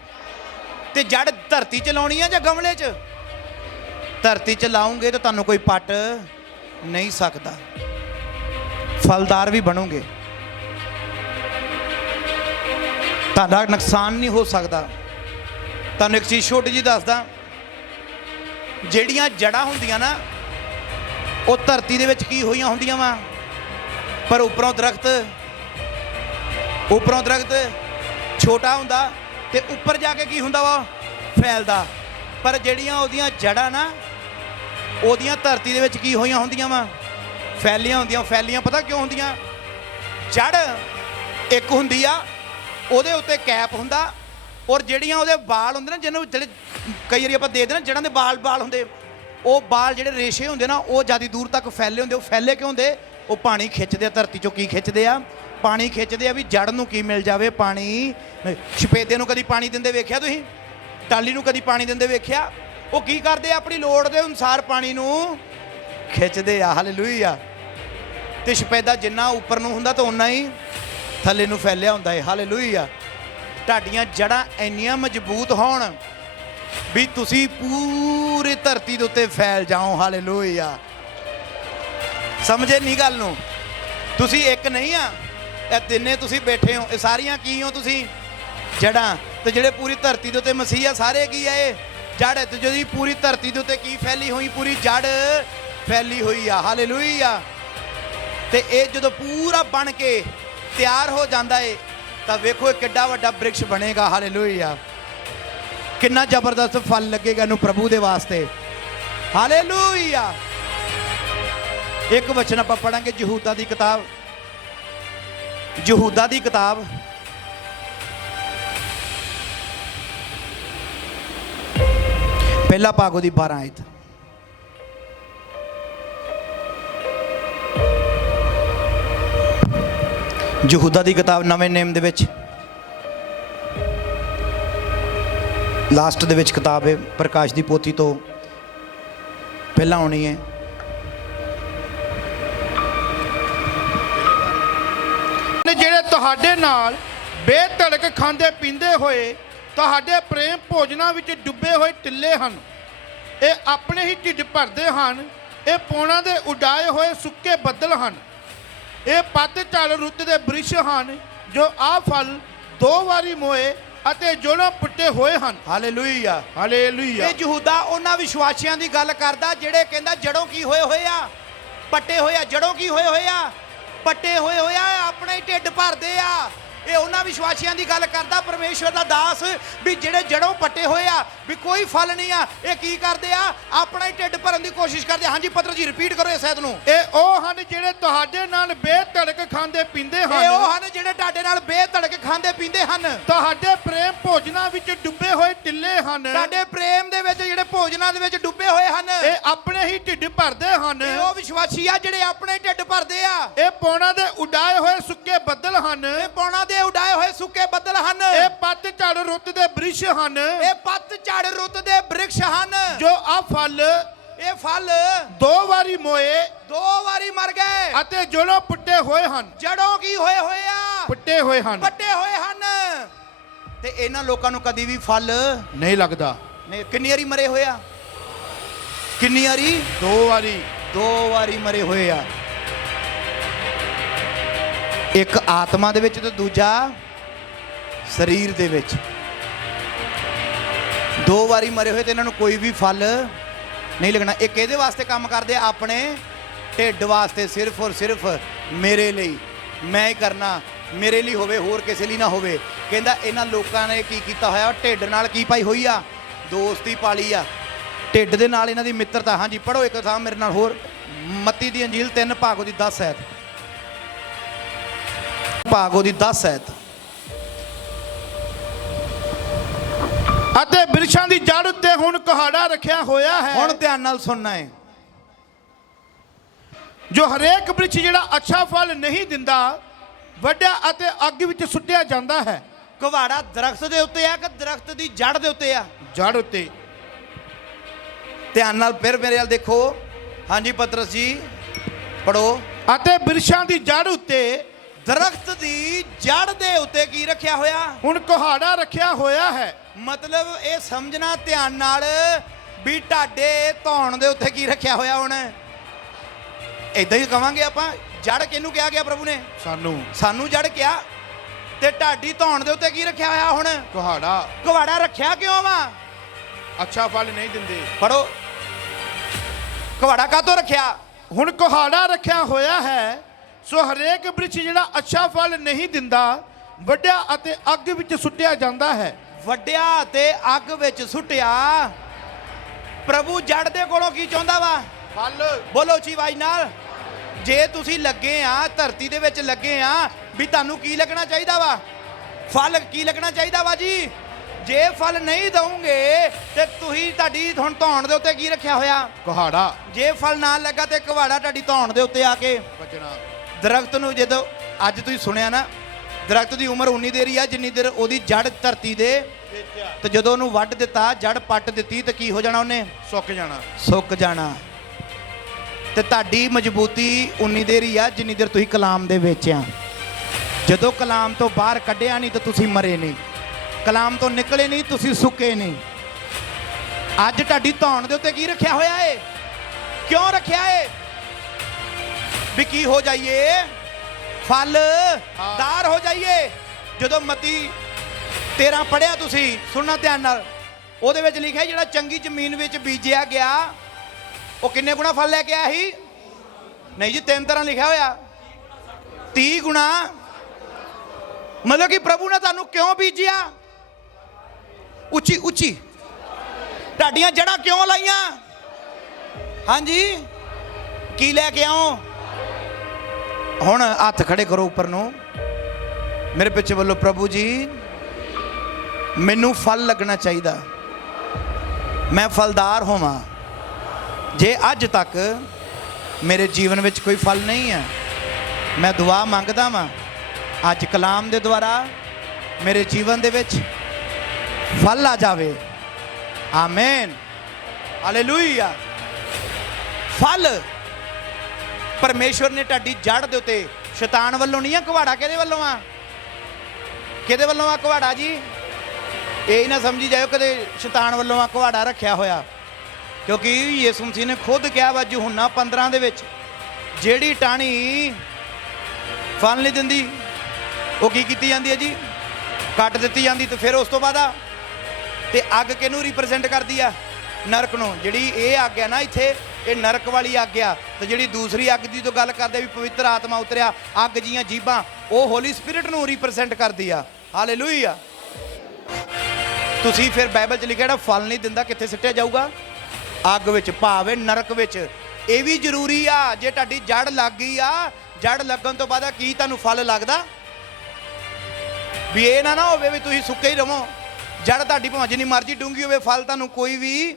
ਤੇ ਜੜ ਧਰਤੀ 'ਚ ਲਾਉਣੀ ਹੈ ਜਾਂ ਗਮਲੇ 'ਚ? ਧਰਤੀ 'ਚ ਲਾਉਂਗੇ ਤਾਂ ਤੁਹਾਨੂੰ ਕੋਈ ਪੱਟ ਨਹੀਂ ਸਕਦਾ, ਫਲਦਾਰ ਵੀ ਬਣੋਗੇ, ਤੁਹਾਡਾ ਨੁਕਸਾਨ ਨਹੀਂ ਹੋ ਸਕਦਾ। ਤੁਹਾਨੂੰ ਇੱਕ ਚੀਜ਼ ਛੋਟੀ ਜਿਹੀ ਦੱਸਦਾ, ਜਿਹੜੀਆਂ ਜੜ੍ਹਾਂ ਹੁੰਦੀਆਂ ਨਾ, ਉਹ ਧਰਤੀ ਦੇ ਵਿੱਚ ਕੀ ਹੋਈਆਂ ਹੁੰਦੀਆਂ ਵਾ, ਪਰ ਉੱਪਰੋਂ ਦਰਖਤ ਛੋਟਾ ਹੁੰਦਾ ਤੇ ਉੱਪਰ ਜਾ ਕੇ ਕੀ ਹੁੰਦਾ ਵਾ, ਫੈਲਦਾ। ਪਰ ਜਿਹੜੀਆਂ ਉਹਦੀਆਂ ਜੜ੍ਹਾਂ ਨਾ, ਉਹਦੀਆਂ ਧਰਤੀ ਦੇ ਵਿੱਚ ਕੀ ਹੋਈਆਂ ਹੁੰਦੀਆਂ ਵਾ, ਫੈਲੀਆਂ ਹੁੰਦੀਆਂ। ਫੈਲੀਆਂ ਪਤਾ ਕਿਉਂ ਹੁੰਦੀਆਂ? ਜੜ ਇੱਕ ਹੁੰਦੀ ਆ, ਉਹਦੇ ਉੱਤੇ ਕੈਪ ਹੁੰਦਾ, ਔਰ ਜਿਹੜੀਆਂ ਉਹਦੇ ਬਾਲ ਹੁੰਦੇ ਨਾ, ਜਿਹਨੂੰ ਜਿਹੜੇ ਕਈ ਵਾਰੀ ਆਪਾਂ ਦੇਖਦੇ ਨਾ ਜੜ੍ਹਾਂ ਦੇ ਬਾਲ ਹੁੰਦੇ, ਉਹ ਬਾਲ ਜਿਹੜੇ ਰੇਸ਼ੇ ਹੁੰਦੇ ਨਾ, ਉਹ ਜ਼ਿਆਦਾ ਦੂਰ ਤੱਕ ਫੈਲੇ ਹੁੰਦੇ। ਉਹ ਫੈਲੇ ਕਿਉਂ ਹੁੰਦੇ? ਉਹ ਪਾਣੀ ਖਿੱਚਦੇ ਆ ਧਰਤੀ 'ਚੋਂ। ਕੀ ਖਿੱਚਦੇ ਆ? ਪਾਣੀ ਖਿੱਚਦੇ ਆ ਵੀ ਜੜ ਨੂੰ ਕੀ ਮਿਲ ਜਾਵੇ, ਪਾਣੀ। ਸਫੇਦੇ ਨੂੰ ਕਦੀ ਪਾਣੀ ਦਿੰਦੇ ਵੇਖਿਆ ਤੁਸੀਂ? ਟਾਲੀ ਨੂੰ ਕਦੀ ਪਾਣੀ ਦਿੰਦੇ ਵੇਖਿਆ? ਉਹ ਕੀ ਕਰਦੇ ਆ? ਆਪਣੀ ਲੋੜ ਦੇ ਅਨੁਸਾਰ ਪਾਣੀ ਨੂੰ ਖਿੱਚਦੇ ਆ। ਹਾਲੇਲੂਇਆ। ਤੇ ਸਫੇਦਾ ਜਿੰਨਾ ਉੱਪਰ ਨੂੰ ਹੁੰਦਾ ਤਾਂ ਉਨਾ ਹੀ ਥੱਲੇ ਨੂੰ ਫੈਲਿਆ ਹੁੰਦਾ ਹੈ। ਹਾਲੇਲੂਇਆ। ਤੁਹਾਡੀਆਂ ਜੜ੍ਹਾਂ ਇੰਨੀਆਂ ਮਜ਼ਬੂਤ ਹੋਣ ਵੀ ਤੁਸੀਂ ਪੂਰੀ ਧਰਤੀ ਦੇ ਉੱਤੇ ਫੈਲ ਜਾਓ। ਹਾਲੇਲੂਇਆ। ਸਮਝੇ ਨਹੀਂ ਗੱਲ ਨੂੰ? ਤੁਸੀਂ ਇੱਕ ਨਹੀਂ ਆ, ਇਹ ਤਿੰਨੇ ਤੁਸੀਂ ਬੈਠੇ ਹੋ, ਇਹ ਸਾਰੀਆਂ ਕੀ ਹੋ? ਤੁਸੀਂ ਜੜ੍ਹਾਂ। ਤੇ ਜਿਹੜੇ ਪੂਰੀ ਧਰਤੀ ਦੇ ਉੱਤੇ ਮਸੀਹ ਆ, ਸਾਰੇ ਕੀ ਆ? ਇਹ ਜੜ। ਤੇ ਜਿਹੜੀ ਪੂਰੀ ਧਰਤੀ ਦੇ ਉੱਤੇ ਕੀ ਫੈਲੀ ਹੋਈ? ਪੂਰੀ ਜੜ ਫੈਲੀ ਹੋਈ ਆ। ਹਾਲੇਲੂਇਆ। ਤੇ ਇਹ ਜਦੋਂ ਪੂਰਾ ਬਣ ਕੇ ਤਿਆਰ ਹੋ ਜਾਂਦਾ ਏ ਤਾਂ ਵੇਖੋ ਇਹ ਕਿੱਡਾ ਵੱਡਾ ਬ੍ਰਿਕਸ਼ ਬਣੇਗਾ। ਹਾਲੇਲੂਇਆ। ਕਿੰਨਾ ਜ਼ਬਰਦਸਤ ਫਲ ਲੱਗੇਗਾ ਇਹਨੂੰ ਪ੍ਰਭੂ ਦੇ ਵਾਸਤੇ। ਹਾਲੇਲੂਇਆ। ਇੱਕ ਵਚਨ ਆਪਾਂ ਪੜਾਂਗੇ ਯਹੂਦਾ ਦੀ ਕਿਤਾਬ, ਯਹੂਦਾ ਦੀ ਕਿਤਾਬ ਪਹਿਲਾ ਭਾਗ ਉਹਦੀ 12 ਆਇਤ। ਯਹੂਦਾ ਦੀ ਕਿਤਾਬ ਨਵੇਂ ਨੇਮ ਦੇ ਵਿੱਚ ਲਾਸਟ ਦੇ ਵਿੱਚ ਕਿਤਾਬ ਹੈ, ਪ੍ਰਕਾਸ਼ ਦੀ ਪੋਥੀ ਤੋਂ ਪਹਿਲਾਂ ਆਉਣੀ ਹੈ। ਜਿਹੜੇ ਤੁਹਾਡੇ ਨਾਲ ਬੇਧੜਕ ਖਾਂਦੇ ਪੀਂਦੇ ਹੋਏ ਤੁਹਾਡੇ ਪ੍ਰੇਮ ਭੋਜਨਾਂ ਵਿੱਚ ਡੁੱਬੇ ਹੋਏ ਟਿੱਲੇ ਹਨ, ਇਹ ਆਪਣੇ ਹੀ ਢਿੱਡ ਭਰਦੇ ਹਨ, ਇਹ ਪੌਣਾਂ ਦੇ ਉਡਾਏ ਹੋਏ ਸੁੱਕੇ ਬੱਦਲ ਹਨ, ਇਹ ਪੱਤਝੜ ਰੁੱਤ ਦੇ ਬ੍ਰਿਸ਼ ਹਨ ਜੋ ਆਹ ਫਲ 2 ਵਾਰੀ ਮੋਏ ਅਤੇ ਜੜ੍ਹਾਂ ਪੁੱਟੇ ਹੋਏ ਹਨ। ਹਾਲੇਲੂਇਆ। ਹਾਲੇਲੂਇਆ। ਇਹ ਯਹੂਦਾ ਉਹਨਾਂ ਵਿਸ਼ਵਾਸੀਆਂ ਦੀ ਗੱਲ ਕਰਦਾ ਜਿਹੜੇ ਕਹਿੰਦਾ ਜੜੋਂ ਕੀ ਹੋਏ ਹੋਏ ਆ, ਪੱਟੇ ਹੋਏ ਆ। ਜੜੋਂ ਕੀ ਹੋਏ ਹੋਏ ਆ? ਪੱਟੇ ਹੋਏ ਹੋਏ ਆ, ਆਪਣੇ ਹੀ ਢਿੱਡ ਭਰਦੇ ਆ। ਇਹ ਉਹਨਾਂ ਵਿਸ਼ਵਾਸੀਆਂ ਦੀ ਗੱਲ ਕਰਦਾ ਪਰਮੇਸ਼ਵਰ ਦਾ ਦਾਸ, ਵੀ ਜਿਹੜੇ ਜੜੋਂ ਪੱਟੇ ਹੋਏ ਆ, ਵੀ ਕੋਈ ਫਲ ਨਹੀਂ ਆ। ਇਹ ਕੀ ਕਰਦੇ ਆ? ਆਪਣਾ ਹੀ ਢਿੱਡ ਭਰਨ ਦੀ ਕੋਸ਼ਿਸ਼ ਕਰਦੇ। ਹਾਂਜੀ ਪੱਤਰ ਜੀ, ਰਿਪੀਟ ਕਰੋ ਇਸ ਐਤ ਨੂੰ। ਇਹ ਉਹ ਹਨ ਜਿਹੜੇ ਤੁਹਾਡੇ ਨਾਲ ਬੇਧੜਕ ਖਾਂਦੇ ਪੀਂਦੇ ਹਨ। ਇਹ ਉਹ ਹਨ ਜਿਹੜੇ ਤੁਹਾਡੇ ਨਾਲ ਬੇਧੜਕ ਖਾਂਦੇ ਪੀਂਦੇ ਹਨ। ਤੁਹਾਡੇ ਪ੍ਰੇਮ ਭੋਜਨਾਂ ਵਿੱਚ ਡੁੱਬੇ ਹੋਏ ਟਿੱਲੇ ਹਨ। ਤੁਹਾਡੇ ਪ੍ਰੇਮ ਦੇ ਵਿੱਚ ਜਿਹੜੇ ਭੋਜਨਾਂ ਦੇ ਵਿੱਚ ਡੁੱਬੇ ਹੋਏ ਹਨ, ਇਹ ਆਪਣੇ ਹੀ ਢਿੱਡ ਭਰਦੇ ਹਨ। ਇਹ ਉਹ ਵਿਸ਼ਵਾਸੀ ਆ ਜਿਹੜੇ ਆਪਣੇ ਢਿੱਡ ਭਰਦੇ ਆ। ਇਹ ਪੌਣਾਂ ਦੇ ਉਡਾਏ ਹੋਏ ਸੁੱਕੇ ਬੱਦਲ ਹਨ। ਇਹ ਪੌਣਾਂ ਦੇ ਉਡਾਏ ਹੋਏ ਸੁੱਕੇ ਬੱਦਲ ਹਨ। ਇਹ ਪੱਤਝੜ ਰੁੱਤ ਦੇ ਬ੍ਰਿਸ਼ ਹਨ। ਇਹ ਪੱਤਝੜ ਰੁੱਤ ਦੇ ਬ੍ਰਿਕਸ਼ ਹਨ ਜੋ ਆ ਫਲ ਇਹ ਫਲ 2 ਵਾਰੀ ਮੋਏ 2 ਵਾਰੀ ਮਰ ਗਏ ਅਤੇ ਜੜੋਂ ਪੁੱਟੇ ਹੋਏ ਹਨ। ਜੜੋਂ ਕੀ ਹੋਏ ਹੋਏ ਆ? ਪੁੱਟੇ ਹੋਏ ਹਨ। ਪੱਟੇ ਹੋਏ ਹਨ। ਤੇ ਇਹਨਾਂ ਲੋਕਾਂ ਨੂੰ ਕਦੀ ਵੀ ਫਲ ਨਹੀਂ ਲੱਗਦਾ। ਨਹੀਂ। ਕਿੰਨੀ ਵਾਰੀ ਮਰੇ ਹੋਏ ਆ? ਕਿੰਨੀ ਵਾਰੀ? 2 ਵਾਰੀ। 2 ਵਾਰੀ ਮਰੇ ਹੋਏ ਆ। ਇੱਕ ਆਤਮਾ ਦੇ ਵਿੱਚ ਤੇ ਦੂਜਾ ਸਰੀਰ ਦੇ ਵਿੱਚ। 2 ਵਾਰੀ ਮਰੇ ਹੋਏ ਤੇ ਇਹਨਾਂ ਨੂੰ ਕੋਈ ਵੀ ਫਲ ਨਹੀਂ ਲੱਗਣਾ। ਇਹ ਕਿਹਦੇ ਵਾਸਤੇ ਕੰਮ ਕਰਦੇ ਆ? ਆਪਣੇ ਢਿੱਡ ਵਾਸਤੇ। ਸਿਰਫ ਔਰ ਸਿਰਫ ਮੇਰੇ ਲਈ। ਮੈਂ ਹੀ ਕਰਨਾ, ਮੇਰੇ ਲਈ ਹੋਵੇ, ਹੋਰ ਕਿਸੇ ਲਈ ਨਾ ਹੋਵੇ। ਕਹਿੰਦਾ ਇਹਨਾਂ ਲੋਕਾਂ ਨੇ ਕੀ ਕੀਤਾ ਹੋਇਆ? ਢਿੱਡ ਨਾਲ ਕੀ ਪਾਈ ਹੋਈ ਆ? ਦੋਸਤੀ ਪਾਲੀ ਆ। ਢਿੱਡ ਦੇ ਨਾਲ ਇਹਨਾਂ ਦੀ ਮਿੱਤਰਤਾ। ਹਾਂਜੀ ਪੜ੍ਹੋ ਇੱਕ ਥਾਂ ਮੇਰੇ ਨਾਲ ਹੋਰ। ਮੱਤੀ ਦੀ ਅੰਜੀਲ 3 ਭਾਗ ਉਹਦੀ 10 ਐਤ। ਭਾਗ ਉਹਦੀ 10 ਐਤ। ਅਤੇ ਬਿਰਛਾਂ ਦੀ ਜੜ ਉੱਤੇ ਹੁਣ ਕੁਹਾੜਾ ਰੱਖਿਆ ਹੋਇਆ ਹੈ। ਹੁਣ ਧਿਆਨ ਨਾਲ ਸੁਣਨਾ ਹੈ। ਜੋ ਹਰੇਕ ਬਿਰਛ ਜਿਹੜਾ ਅੱਛਾ ਫਲ ਨਹੀਂ ਦਿੰਦਾ ਵੱਢਿਆ ਅਤੇ ਅੱਗ ਵਿੱਚ ਸੁੱਟਿਆ ਜਾਂਦਾ ਹੈ। ਕੁਹਾੜਾ ਦਰਖਤ ਦੇ ਉੱਤੇ ਆ ਕਿ ਦਰਖਤ ਦੀ ਜੜ ਦੇ ਉੱਤੇ ਆ? ਜੜ ਉੱਤੇ। ਧਿਆਨ ਨਾਲ ਫਿਰ ਮੇਰੇ ਵੱਲ ਦੇਖੋ। ਹਾਂਜੀ ਪਤਰਸ ਜੀ ਪੜੋ। ਅਤੇ ਬਿਰਛਾਂ ਦੀ ਜੜ ਉੱਤੇ ਦਰਖਤ ਦੀ ਜੜ ਦੇ ਉੱਤੇ ਕੀ ਰੱਖਿਆ ਹੋਇਆ? ਹੁਣ ਕੁਹਾੜਾ ਰੱਖਿਆ ਹੋਇਆ ਹੈ। ਮਤਲਬ ਇਹ ਸਮਝਣਾ ਧਿਆਨ ਨਾਲ ਵੀ ਢਾਡੇ ਧੌਣ ਦੇ ਉੱਤੇ ਕੀ ਰੱਖਿਆ ਹੋਇਆ? ਹੁਣ ਇਦਾਂ ਹੀ ਕਵਾਂਗੇ ਆਪਾਂ। ਜੜ ਕਿਹਨੂੰ ਕਿਹਾ ਗਿਆ? ਪ੍ਰਭੂ ਨੇ ਸਾਨੂੰ ਜੜ ਕਿਹਾ। ਤੇ ਢਾਡੀ ਧੌਣ ਦੇ ਉੱਤੇ ਕੀ ਰੱਖਿਆ ਹੋਇਆ? ਹੁਣ ਕੁਹਾੜਾ। ਕੁਹਾੜਾ ਰੱਖਿਆ ਕਿਉਂ ਵਾ? ਅੱਛਾ ਫਲ ਨਹੀਂ ਦਿੰਦੇ। ਪੜੋ। ਕੁਹਾੜਾ ਕਾਹਤੋਂ ਰੱਖਿਆ? ਹੁਣ ਕੁਹਾੜਾ ਰੱਖਿਆ ਹੋਇਆ ਹੈ ਸੋ ਹਰੇਕ ਬਿਰਛ ਜਿਹੜਾ ਅੱਛਾ ਫਲ ਨਹੀਂ ਦਿੰਦਾ ਵੱਢਿਆ ਅਤੇ ਅੱਗ ਵਿੱਚ ਸੁੱਟਿਆ ਜਾਂਦਾ ਹੈ। ਵੱਡਿਆ ਤੇ ਅੱਗ ਵਿੱਚ ਸੁੱਟਿਆ। ਪ੍ਰਭੂ ਜੜ ਦੇ ਕੋਲੋਂ ਕੀ ਚਾਹੁੰਦਾ ਵਾ? ਫਲ। ਬੋਲੋ ਉੱਚੀ ਆਵਾਜ਼ ਨਾਲ। ਜੇ ਤੁਸੀਂ ਲੱਗੇ ਆ ਧਰਤੀ ਦੇ ਵਿੱਚ ਲੱਗੇ ਆ ਵੀ ਤੁਹਾਨੂੰ ਕੀ ਲੱਗਣਾ ਚਾਹੀਦਾ ਵਾ? ਫਲ ਕੀ ਲੱਗਣਾ ਚਾਹੀਦਾ ਵਾ ਜੀ? ਜੇ ਫਲ ਨਹੀਂ ਦਵੋਗੇ ਤੇ ਤੁਸੀਂ ਤੁਹਾਡੀ ਹੁਣ ਧੌਣ ਦੇ ਉੱਤੇ ਕੀ ਰੱਖਿਆ ਹੋਇਆ? ਕੁਹਾੜਾ। ਜੇ ਫਲ ਨਾ ਲੱਗਾ ਤੇ ਕੁਹਾੜਾ ਤੁਹਾਡੀ ਧੌਣ ਦੇ ਉੱਤੇ ਆ ਕੇ ਵੱਜਣਾ। ਦਰਖਤ ਨੂੰ ਜਦੋਂ ਅੱਜ ਤੁਸੀਂ ਸੁਣਿਆ ਨਾ ਦਰਖਤ ਦੀ ਉਮਰ ਉਨੀ ਦੇਰ ਹੀ ਆ ਜਿੰਨੀ ਦੇਰ ਉਹਦੀ ਜੜ ਧਰਤੀ ਦੇ। ਤੇ ਜਦੋਂ ਉਹਨੂੰ ਵੱਢ ਦਿੱਤਾ, ਜੜ ਪੱਟ ਦਿੱਤੀ ਤੇ ਕੀ ਹੋ ਜਾਣਾ? ਉਹਨੇ ਸੁੱਕ ਜਾਣਾ। ਸੁੱਕ ਜਾਣਾ। ਤੇ ਤੁਹਾਡੀ ਮਜ਼ਬੂਤੀ ਉਨੀ ਦੇਰ ਹੀ ਆ ਜਿੰਨੀ ਦੇਰ ਤੁਸੀਂ ਕਲਾਮ ਦੇ ਵਿੱਚ ਆ। ਜਦੋਂ ਕਲਾਮ ਤੋਂ ਬਾਹਰ ਕੱਢਿਆ ਨਹੀਂ ਤਾਂ ਤੁਸੀਂ ਮਰੇ ਨਹੀਂ। ਕਲਾਮ ਤੋਂ ਨਿਕਲੇ ਨਹੀਂ ਤੁਸੀਂ ਸੁੱਕੇ ਨਹੀਂ। ਅੱਜ ਤੁਹਾਡੀ ਧੌਣ ਦੇ ਉੱਤੇ ਕੀ ਰੱਖਿਆ ਹੋਇਆ ਏ? ਕਿਉਂ ਰੱਖਿਆ ਏ? ਵੀ ਕੀ ਹੋ ਜਾਈਏ? ਫਲਦਾਰ ਹੋ ਜਾਈਏ। ਜਦੋਂ ਮਤੀ 13 ਪੜਿਆ ਤੁਸੀਂ, ਸੁਣਨਾ ਧਿਆਨ ਨਾਲ। ਉਹਦੇ ਵਿੱਚ ਲਿਖਿਆ ਜਿਹੜਾ ਚੰਗੀ ਜ਼ਮੀਨ ਵਿੱਚ ਬੀਜਿਆ ਗਿਆ ਉਹ ਕਿੰਨੇ ਗੁਣਾ ਫਲ ਲੈ ਕੇ ਆਇਆ ਸੀ? ਨਹੀਂ ਜੀ 3 ਤਰ੍ਹਾਂ ਲਿਖਿਆ ਹੋਇਆ। 30 ਗੁਣਾ। ਮਤਲਬ ਕਿ ਪ੍ਰਭੂ ਨੇ ਤੁਹਾਨੂੰ ਕਿਉਂ ਬੀਜਿਆ? ਉੱਚੀ ਉੱਚੀ। ਤੁਹਾਡੀਆਂ ਜੜ੍ਹਾਂ ਕਿਉਂ ਲਾਈਆਂ? ਹਾਂਜੀ ਕੀ ਲੈ ਕੇ ਆਓ? ਹੁਣ ਹੱਥ ਖੜੇ ਕਰੋ ਉੱਪਰ ਨੂੰ ਮੇਰੇ ਪਿੱਛੇ ਵੱਲੋਂ। ਪ੍ਰਭੂ ਜੀ ਮੈਨੂੰ ਫਲ ਲੱਗਣਾ ਚਾਹੀਦਾ, ਮੈਂ ਫਲਦਾਰ ਹੋਵਾਂ। ਜੇ ਅੱਜ ਤੱਕ ਮੇਰੇ ਜੀਵਨ ਵਿੱਚ ਕੋਈ ਫਲ ਨਹੀਂ ਹੈ, ਮੈਂ ਦੁਆ ਮੰਗਦਾ ਵਾਂ ਅੱਜ ਕਲਾਮ ਦੇ ਦੁਆਰਾ ਮੇਰੇ ਜੀਵਨ ਦੇ ਵਿੱਚ ਫਲ ਆ ਜਾਵੇ। Amen hallelujah. ਫਲ ਪਰਮੇਸ਼ਵਰ ਨੇ ਤੁਹਾਡੀ ਜੜ ਦੇ ਉੱਤੇ, ਸ਼ੈਤਾਨ ਵੱਲੋਂ ਨਹੀਂ ਆ ਕੁਹਾੜਾ। ਕਿਹਦੇ ਵੱਲੋਂ ਆ? ਕਿਹਦੇ ਵੱਲੋਂ ਆ ਕੁਹਾੜਾ ਜੀ? ਇਹ ਨਾ ਸਮਝੀ ਜਾਇਓ ਕਦੇ ਸ਼ੈਤਾਨ ਵੱਲੋਂ ਆ ਕੁਹਾੜਾ ਰੱਖਿਆ ਹੋਇਆ। ਕਿਉਂਕਿ ਯਿਸੂ ਮਸੀਹ ਨੇ ਖੁਦ ਕਿਹਾ ਵਾ ਯਹੋਨਾ 15 ਦੇ ਵਿੱਚ, ਜਿਹੜੀ ਟਾਹਣੀ ਫਲ ਨਹੀਂ ਦਿੰਦੀ ਉਹ ਕੀ ਕੀਤੀ ਜਾਂਦੀ ਹੈ ਜੀ? ਕੱਟ ਦਿੱਤੀ ਜਾਂਦੀ। ਤੇ ਫਿਰ ਉਸ ਤੋਂ ਬਾਅਦ ਤੇ ਅੱਗ ਕਿਹਨੂੰ ਰਿਪਰੈਜ਼ੈਂਟ ਕਰਦੀ ਆ? ਨਰਕ ਨੂੰ। ਜਿਹੜੀ ਇਹ ਅੱਗ ਆ ਨਾ ਇੱਥੇ, ਇਹ ਨਰਕ ਵਾਲੀ ਅੱਗ ਆ। ਤੇ ਜਿਹੜੀ ਦੂਸਰੀ ਅੱਗ ਦੀ ਤੋਂ ਗੱਲ ਕਰਦੇ ਵੀ ਪਵਿੱਤਰ ਆਤਮਾ ਉਤਰਿਆ, ਅੱਗ ਜੀਆਂ ਜੀਭਾਂ, ਉਹ ਹੋਲੀ ਸਪਿਰਿਟ ਨੂੰ ਰਿਪਰੈਜ਼ੈਂਟ ਕਰਦੀ ਆ। ਹਾਲੇਲੂਇਆ। ਤੁਸੀਂ ਫਿਰ ਬਾਈਬਲ 'ਚ ਲਿਖਿਆ ਜਿਹੜਾ ਫਲ ਨਹੀਂ ਦਿੰਦਾ ਕਿੱਥੇ ਸਿੱਟਿਆ ਜਾਊਗਾ? ਅੱਗ ਵਿੱਚ, ਭਾਵੇਂ ਨਰਕ ਵਿੱਚ। ਇਹ ਵੀ ਜ਼ਰੂਰੀ ਆ। ਜੇ ਤੁਹਾਡੀ ਜੜ ਲੱਗ ਗਈ ਆ, ਜੜ ਲੱਗਣ ਤੋਂ ਬਾਅਦ ਕੀ ਤੁਹਾਨੂੰ ਫਲ ਲੱਗਦਾ? ਵੀ ਇਹ ਨਾ ਹੋਵੇ ਵੀ ਤੁਸੀਂ ਸੁੱਕੇ ਹੀ ਰਹੋ। ਜੜ ਤੁਹਾਡੀ ਭਾਵੇਂ ਜਿੰਨੀ ਮਰਜ਼ੀ ਡੂੰਗੀ ਹੋਵੇ, ਫਲ ਤੁਹਾਨੂੰ ਕੋਈ ਵੀ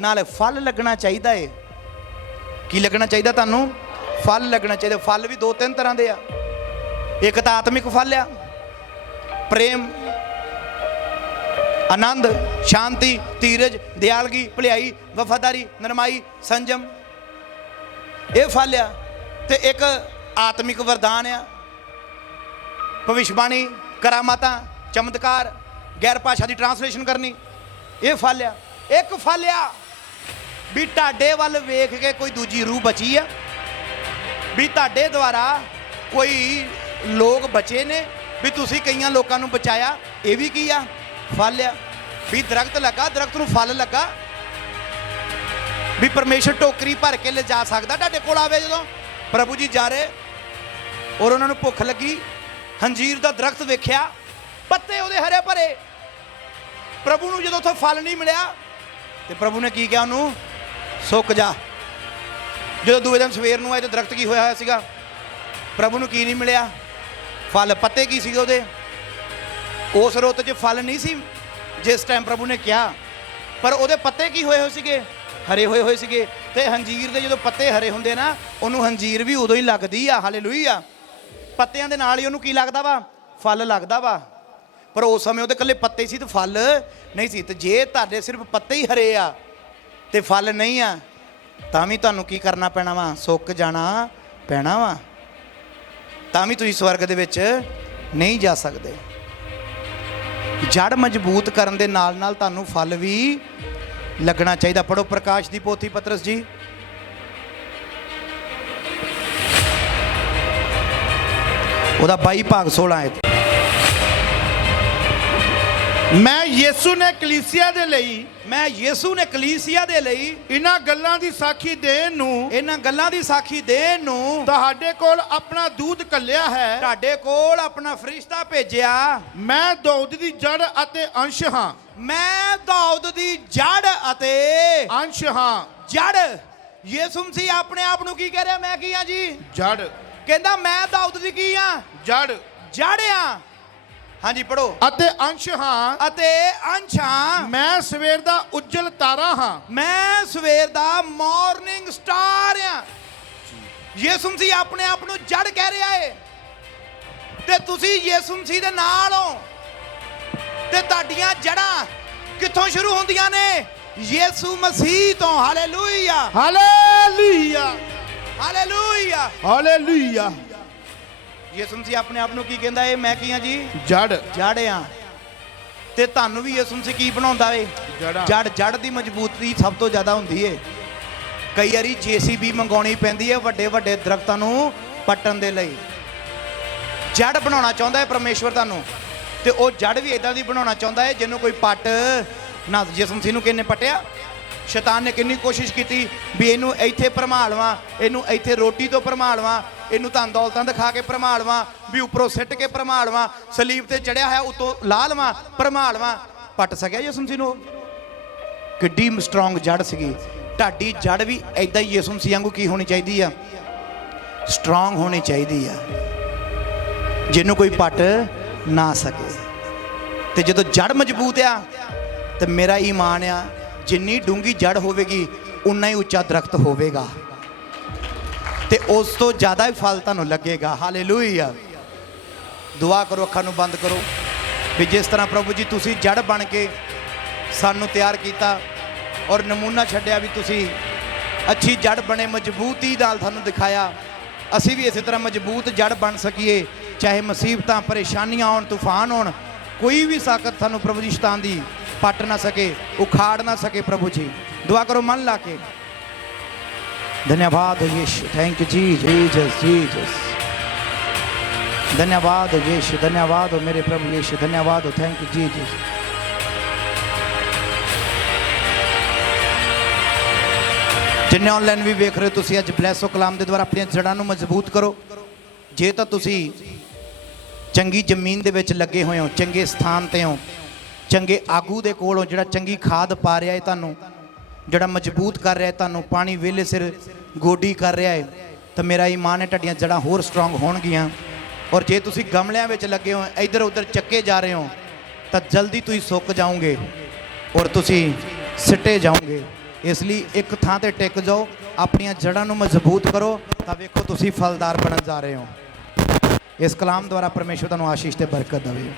ਨਾਲੇ ਫਲ ਲੱਗਣਾ ਚਾਹੀਦਾ ਏ। ਕੀ ਲੱਗਣਾ ਚਾਹੀਦਾ ਤੁਹਾਨੂੰ? ਫਲ ਲੱਗਣਾ ਚਾਹੀਦਾ। ਫਲ ਵੀ 2-3 ਤਰ੍ਹਾਂ ਦੇ ਆ। ਇੱਕ ਤਾਂ ਆਤਮਿਕ ਫਲ ਆ, ਪ੍ਰੇਮ। ਆਨੰਦ, ਸ਼ਾਂਤੀ, ਧੀਰਜ, ਦਿਆਲਗੀ, ਭਲਾਈ, ਵਫਾਦਾਰੀ, ਨਰਮਾਈ, ਸੰਜਮ। ਇਹ ਫਲ ਆ। ਤੇ ਇੱਕ ਆਤਮਿਕ ਵਰਦਾਨ ਆ, ਭਵਿਸ਼ਬਾਣੀ, ਕਰਾਮਾਤਾਂ, ਚਮਤਕਾਰ, ਗੈਰ ਭਾਸ਼ਾ ਦੀ ਟਰਾਂਸਲੇਸ਼ਨ ਕਰਨੀ। ਇਹ ਫਲ ਆ। ਇੱਕ ਫਲ ਆ ਵੀ ਤੁਹਾਡੇ ਵੱਲ ਵੇਖ ਕੇ ਕੋਈ ਦੂਜੀ ਰੂਹ ਬਚੀ ਆ, ਵੀ ਤੁਹਾਡੇ ਦੁਆਰਾ ਕੋਈ ਲੋਕ ਬਚੇ ਨੇ, ਵੀ ਤੁਸੀਂ ਕਈਆਂ ਲੋਕਾਂ ਨੂੰ ਬਚਾਇਆ। ਇਹ ਵੀ ਕੀ ਆ? ਫਲ ਆ। ਵੀ ਦਰਖਤ ਲੱਗਾ, ਦਰਖਤ ਨੂੰ ਫਲ ਲੱਗਾ, ਵੀ ਪਰਮੇਸ਼ਰ ਟੋਕਰੀ ਭਰ ਕੇ ਲਿਜਾ ਸਕਦਾ ਤੁਹਾਡੇ ਕੋਲ ਆਵੇ। ਜਦੋਂ ਪ੍ਰਭੂ ਜੀ ਜਾ ਰਹੇ ਔਰ ਉਹਨਾਂ ਨੂੰ ਭੁੱਖ ਲੱਗੀ, ਅੰਜੀਰ ਦਾ ਦਰਖਤ ਵੇਖਿਆ, ਪੱਤੇ ਉਹਦੇ ਹਰੇ ਭਰੇ। ਪ੍ਰਭੂ ਨੂੰ ਜਦੋਂ ਉੱਥੋਂ ਫਲ ਨਹੀਂ ਮਿਲਿਆ ਤੇ ਪ੍ਰਭੂ ਨੇ ਕੀ ਕਿਹਾ ਉਹਨੂੰ? ਸੁੱਕ ਜਾ। ਜਦੋਂ ਦੂਏ ਦਿਨ ਸਵੇਰ ਨੂੰ ਆਏ ਤੇ ਦਰਖਤ ਕੀ ਹੋਇਆ ਹੋਇਆ ਸੀਗਾ? ਪ੍ਰਭੂ ਨੂੰ ਕੀ ਨਹੀਂ ਮਿਲਿਆ? ਫਲ। ਪੱਤੇ ਕੀ ਸੀਗੇ ਉਹਦੇ? ਉਸ ਰੁੱਤ 'ਚ ਫਲ ਨਹੀਂ ਸੀ ਜਿਸ ਟਾਈਮ ਪ੍ਰਭੂ ਨੇ ਕਿਹਾ, ਪਰ ਉਹਦੇ ਪੱਤੇ ਕੀ ਹੋਏ ਹੋਏ ਸੀਗੇ? ਹਰੇ ਹੋਏ ਹੋਏ ਸੀਗੇ। ਤੇ ਅੰਜੀਰ ਦੇ ਜਦੋਂ ਪੱਤੇ ਹਰੇ ਹੁੰਦੇ ਨਾ, ਉਹਨੂੰ ਅੰਜੀਰ ਵੀ ਉਦੋਂ ਹੀ ਲੱਗਦੀ ਆ। ਹਾਲੇਲੂਇਆ। ਪੱਤਿਆਂ ਦੇ ਨਾਲ ਹੀ ਉਹਨੂੰ ਕੀ ਲੱਗਦਾ ਵਾ? ਫਲ ਲੱਗਦਾ ਵਾ। ਪਰ ਉਸ ਸਮੇਂ ਉਹਦੇ ਇਕੱਲੇ ਪੱਤੇ ਸੀ ਤੇ ਫਲ ਨਹੀਂ ਸੀ। ਤੇ ਜੇ ਤੁਹਾਡੇ ਸਿਰਫ ਪੱਤੇ ਹੀ ਹਰੇ ਆ ਤੇ ਫਲ ਨਹੀਂ ਆ, ਤਾਂ ਵੀ ਤੁਹਾਨੂੰ ਕੀ ਕਰਨਾ ਪੈਣਾ ਵਾ? ਸੁੱਕ ਜਾਣਾ ਪੈਣਾ ਵਾ। ਤਾਂ ਵੀ ਤੁਸੀਂ ਸਵਰਗ ਦੇ ਵਿੱਚ ਨਹੀਂ ਜਾ ਸਕਦੇ। ਜੜ ਮਜ਼ਬੂਤ ਕਰਨ ਦੇ ਨਾਲ ਨਾਲ ਤੁਹਾਨੂੰ ਫਲ ਵੀ ਲੱਗਣਾ ਚਾਹੀਦਾ। ਪੜੋ ਪ੍ਰਕਾਸ਼ ਦੀ ਪੋਥੀ ਪਤਰਸ ਜੀ, ਉਹਦਾ 22 ਭਾਗ 16 ਆਇਤ। ਮੈਂ ਯਿਸੂ ਨੇ ਕਲੀਸਿਆ ਦੇ ਲਈ ਇਹਨਾਂ ਗੱਲਾਂ ਦੀ ਸਾਖੀ ਦੇਣ ਨੂੰ ਤੁਹਾਡੇ ਕੋਲ ਆਪਣਾ ਦੂਤ ਘੱਲਿਆ ਹੈ। ਤੁਹਾਡੇ ਕੋਲ ਆਪਣਾ ਫਰਿਸ਼ਤਾ ਭੇਜਿਆ। ਮੈਂ ਦਾਊਦ ਦੀ ਜੜ ਅਤੇ ਅੰਸ਼ ਹਾਂ। ਮੈਂ ਦਾਊਦ ਦੀ ਜੜ ਅਤੇ ਅੰਸ਼ ਹਾਂ। ਜੜ। ਯਿਸੂ ਮਸੀਹ ਆਪਣੇ ਆਪ ਨੂੰ ਕੀ ਕਹਿ ਰਿਹਾ? ਮੈਂ ਕੀ ਆ ਜੀ? ਜੜ। ਕਹਿੰਦਾ ਮੈਂ ਦਾਊਦ ਦੀ ਕੀ ਆ? ਜੜ। ਜੜ ਆ। ਹਾਂਜੀ ਪੜੋ। ਅਤੇ ਅੰਸ਼ ਹਾਂ। ਅਤੇ ਅੰਸ਼ ਹਾਂ। ਮੈਂ ਸਵੇਰ ਦਾ ਉਜਲ ਤਾਰਾ ਹਾਂ। ਮੈਂ ਸਵੇਰ ਦਾ ਮਾਰਨਿੰਗ ਸਟਾਰ ਆ। ਯਿਸੂ ਮਸੀਹ ਆਪਣੇ ਆਪ ਨੂੰ ਜੜ ਕਹਿ ਰਿਹਾ ਏ ਤੇ ਤੁਸੀਂ ਯਿਸੂ ਮਸੀਹ ਦੇ ਨਾਲ ਹੋ। ਤੇ ਤੁਹਾਡੀਆਂ ਜੜਾਂ ਕਿੱਥੋਂ ਸ਼ੁਰੂ ਹੁੰਦੀਆਂ ਨੇ? ਯਿਸੂ ਮਸੀਹ ਤੋਂ। Hallelujah, hallelujah, hallelujah, hallelujah. ਯਿਸੂ ਮਸੀਹ ਆਪਣੇ ਆਪ ਨੂੰ ਕੀ ਕਹਿੰਦਾ ਏ? ਮੈਂ ਕੀ ਆ ਜੀ? ਜੜ। ਜੜ ਆ। ਤੇ ਤੁਹਾਨੂੰ ਵੀ ਯਿਸੂ ਮਸੀਹ ਕੀ ਬਣਾਉਂਦਾ ਏ? ਜੜ। ਜੜ ਦੀ ਮਜ਼ਬੂਤੀ ਸਭ ਤੋਂ ਜ਼ਿਆਦਾ ਹੁੰਦੀ ਏ। ਕਈ ਵਾਰੀ JCB ਮੰਗਾਉਣੀ ਪੈਂਦੀ ਹੈ ਵੱਡੇ ਵੱਡੇ ਦਰਖਤਾਂ ਨੂੰ ਪੱਟਣ ਦੇ ਲਈ। ਜੜ ਬਣਾਉਣਾ ਚਾਹੁੰਦਾ ਹੈ ਪਰਮੇਸ਼ਵਰ ਤੁਹਾਨੂੰ, ਤੇ ਉਹ ਜੜ ਵੀ ਇਦਾਂ ਦੀ ਬਣਾਉਣਾ ਚਾਹੁੰਦਾ ਹੈ ਜਿਹਨੂੰ ਕੋਈ ਪੱਟ ਨਾ। ਯਿਸੂ ਮਸੀਹ ਨੂੰ ਕਿਹਨੇ ਪੱਟਿਆ? ਸ਼ੈਤਾਨ ਨੇ ਕਿੰਨੀ ਕੋਸ਼ਿਸ਼ ਕੀਤੀ ਵੀ ਇਹਨੂੰ ਇੱਥੇ ਭਰਮਾ ਲਵਾਂ, ਇਹਨੂੰ ਇੱਥੇ ਰੋਟੀ ਤੋਂ ਭਰਮਾ ਲਵਾਂ, ਇਹਨੂੰ ਧਨ ਦੌਲਤਾਂ ਦਿਖਾ ਕੇ ਭਰਮਾ ਲਵਾਂ, ਵੀ ਉੱਪਰੋਂ ਸਿੱਟ ਕੇ ਭਰਮਾ ਲਵਾਂ, ਸਲੀਬ ਤੇ ਚੜਿਆ ਹੋਇਆ ਉੱਤੋਂ ਲਾ ਲਵਾਂ, ਭਰਮਾ ਲਵਾਂ। ਪੱਟ ਸਕਿਆ ਯਿਸੂ ਮਸੀਹ ਨੂੰ? ਕਿੱਡੀ ਸਟਰੋਂਗ ਜੜ ਸੀਗੀ। ਤੁਹਾਡੀ ਜੜ ਵੀ ਐਦਾਂ ਹੀ ਯਿਸੂ ਮਸੀਹ ਵਾਂਗੂ ਕੀ ਹੋਣੀ ਚਾਹੀਦੀ ਆ? ਸਟਰੋਂਗ ਹੋਣੀ ਚਾਹੀਦੀ ਆ, ਜਿਹਨੂੰ ਕੋਈ ਪੱਟ ਨਾ ਸਕੇ। ਤੇ ਜਦੋਂ ਜੜ ਮਜ਼ਬੂਤ ਆ ਤੇ ਮੇਰਾ ਈਮਾਨ ਆ ਜਿੰਨੀ ਡੂੰਗੀ ਜੜ ਹੋਵੇਗੀ ਉਨਾ ਹੀ ਉੱਚਾ ਦਰਖਤ ਹੋਵੇਗਾ ਤੇ ਉਸ ਤੋਂ ਜ਼ਿਆਦਾ ਹੀ ਫਲ ਤੁਹਾਨੂੰ ਲੱਗੇਗਾ। ਹਾਲੇਲੂਇਆ। ਦੁਆ ਕਰੋ, ਅੱਖਾਂ ਨੂੰ ਬੰਦ ਕਰੋ, ਵੀ ਜਿਸ ਤਰ੍ਹਾਂ ਪ੍ਰਭੂ ਜੀ ਤੁਸੀਂ ਜੜ ਬਣ ਕੇ ਸਾਨੂੰ ਤਿਆਰ ਕੀਤਾ ਔਰ ਨਮੂਨਾ ਛੱਡਿਆ ਵੀ ਤੁਸੀਂ ਅੱਛੀ ਜੜ ਬਣੇ, ਮਜ਼ਬੂਤੀ ਨਾਲ ਤੁਹਾਨੂੰ ਦਿਖਾਇਆ, ਅਸੀਂ ਵੀ ਇਸੇ ਤਰ੍ਹਾਂ ਮਜ਼ਬੂਤ ਜੜ ਬਣ ਸਕੀਏ। ਚਾਹੇ ਮੁਸੀਬਤਾਂ, ਪਰੇਸ਼ਾਨੀਆਂ ਆਉਣ, ਤੂਫਾਨ ਆਉਣ, ਕੋਈ ਵੀ ਤਾਕਤ ਤੁਹਾਨੂੰ ਪ੍ਰਭੂ ਜੀ ਸ਼ੈਤਾਨ ਦੀ ਪੱਟ ਨਾ ਸਕੇ, ਉਖਾੜ ਨਾ ਸਕੇ। ਪ੍ਰਭੂ ਜੀ ਦੁਆ ਕਰੋ ਮਨ ਲਾ ਕੇ। धन्यवाद यीशु, थैंक यू जीसस, जीसस। धन्यवाद यीशु, धन्यवाद हो मेरे प्रभु यीशु, धन्यवाद हो, थैंक यू जीसस। जिन्हें ऑनलाइन भी वेख रहे हो तुसी अज ब्लैस हो कलाम दे द्वारा अपनी जड़ां नूं मजबूत करो। जे तां तुसी चंगी जमीन दे विच लगे होए हो, चंगे स्थान ते हो, चंगे आगू दे कोल हो, जिहड़ा चंगी खाद पा रिहा है तुहानूं, ਜਿਹੜਾ ਮਜ਼ਬੂਤ ਕਰ ਰਿਹਾ ਤੁਹਾਨੂੰ, ਪਾਣੀ ਵੇਲੇ ਸਿਰ ਗੋਡੀ ਕਰ ਰਿਹਾ ਹੈ, ਤਾਂ ਮੇਰਾ ਈਮਾਨ ਹੈ ਤੁਹਾਡੀਆਂ ਜੜ੍ਹਾਂ ਹੋਰ ਸਟਰੋਂਗ ਹੋਣਗੀਆਂ। ਔਰ ਜੇ ਤੁਸੀਂ ਗਮਲਿਆਂ ਵਿੱਚ ਲੱਗੇ ਹੋ, ਇੱਧਰ ਉੱਧਰ ਚੱਕੇ ਜਾ ਰਹੇ ਹੋ, ਤਾਂ ਜਲਦੀ ਤੁਸੀਂ ਸੁੱਕ ਜਾਓਗੇ ਔਰ ਤੁਸੀਂ ਸਿੱਟੇ ਜਾਓਗੇ। ਇਸ ਲਈ ਇੱਕ ਥਾਂ ਤੇ ਟਿਕ ਜਾਓ, ਆਪਣੀਆਂ ਜੜ੍ਹਾਂ ਨੂੰ ਮਜ਼ਬੂਤ ਕਰੋ, ਤਾਂ ਵੇਖੋ ਤੁਸੀਂ ਫਲਦਾਰ ਬਣਨ ਜਾ ਰਹੇ ਹੋ। ਇਸ ਕਲਾਮ ਦੁਆਰਾ ਪਰਮੇਸ਼ਰ ਤੁਹਾਨੂੰ ਆਸ਼ੀਸ਼ ਤੇ ਬਰਕਤ ਦੇਵੇ।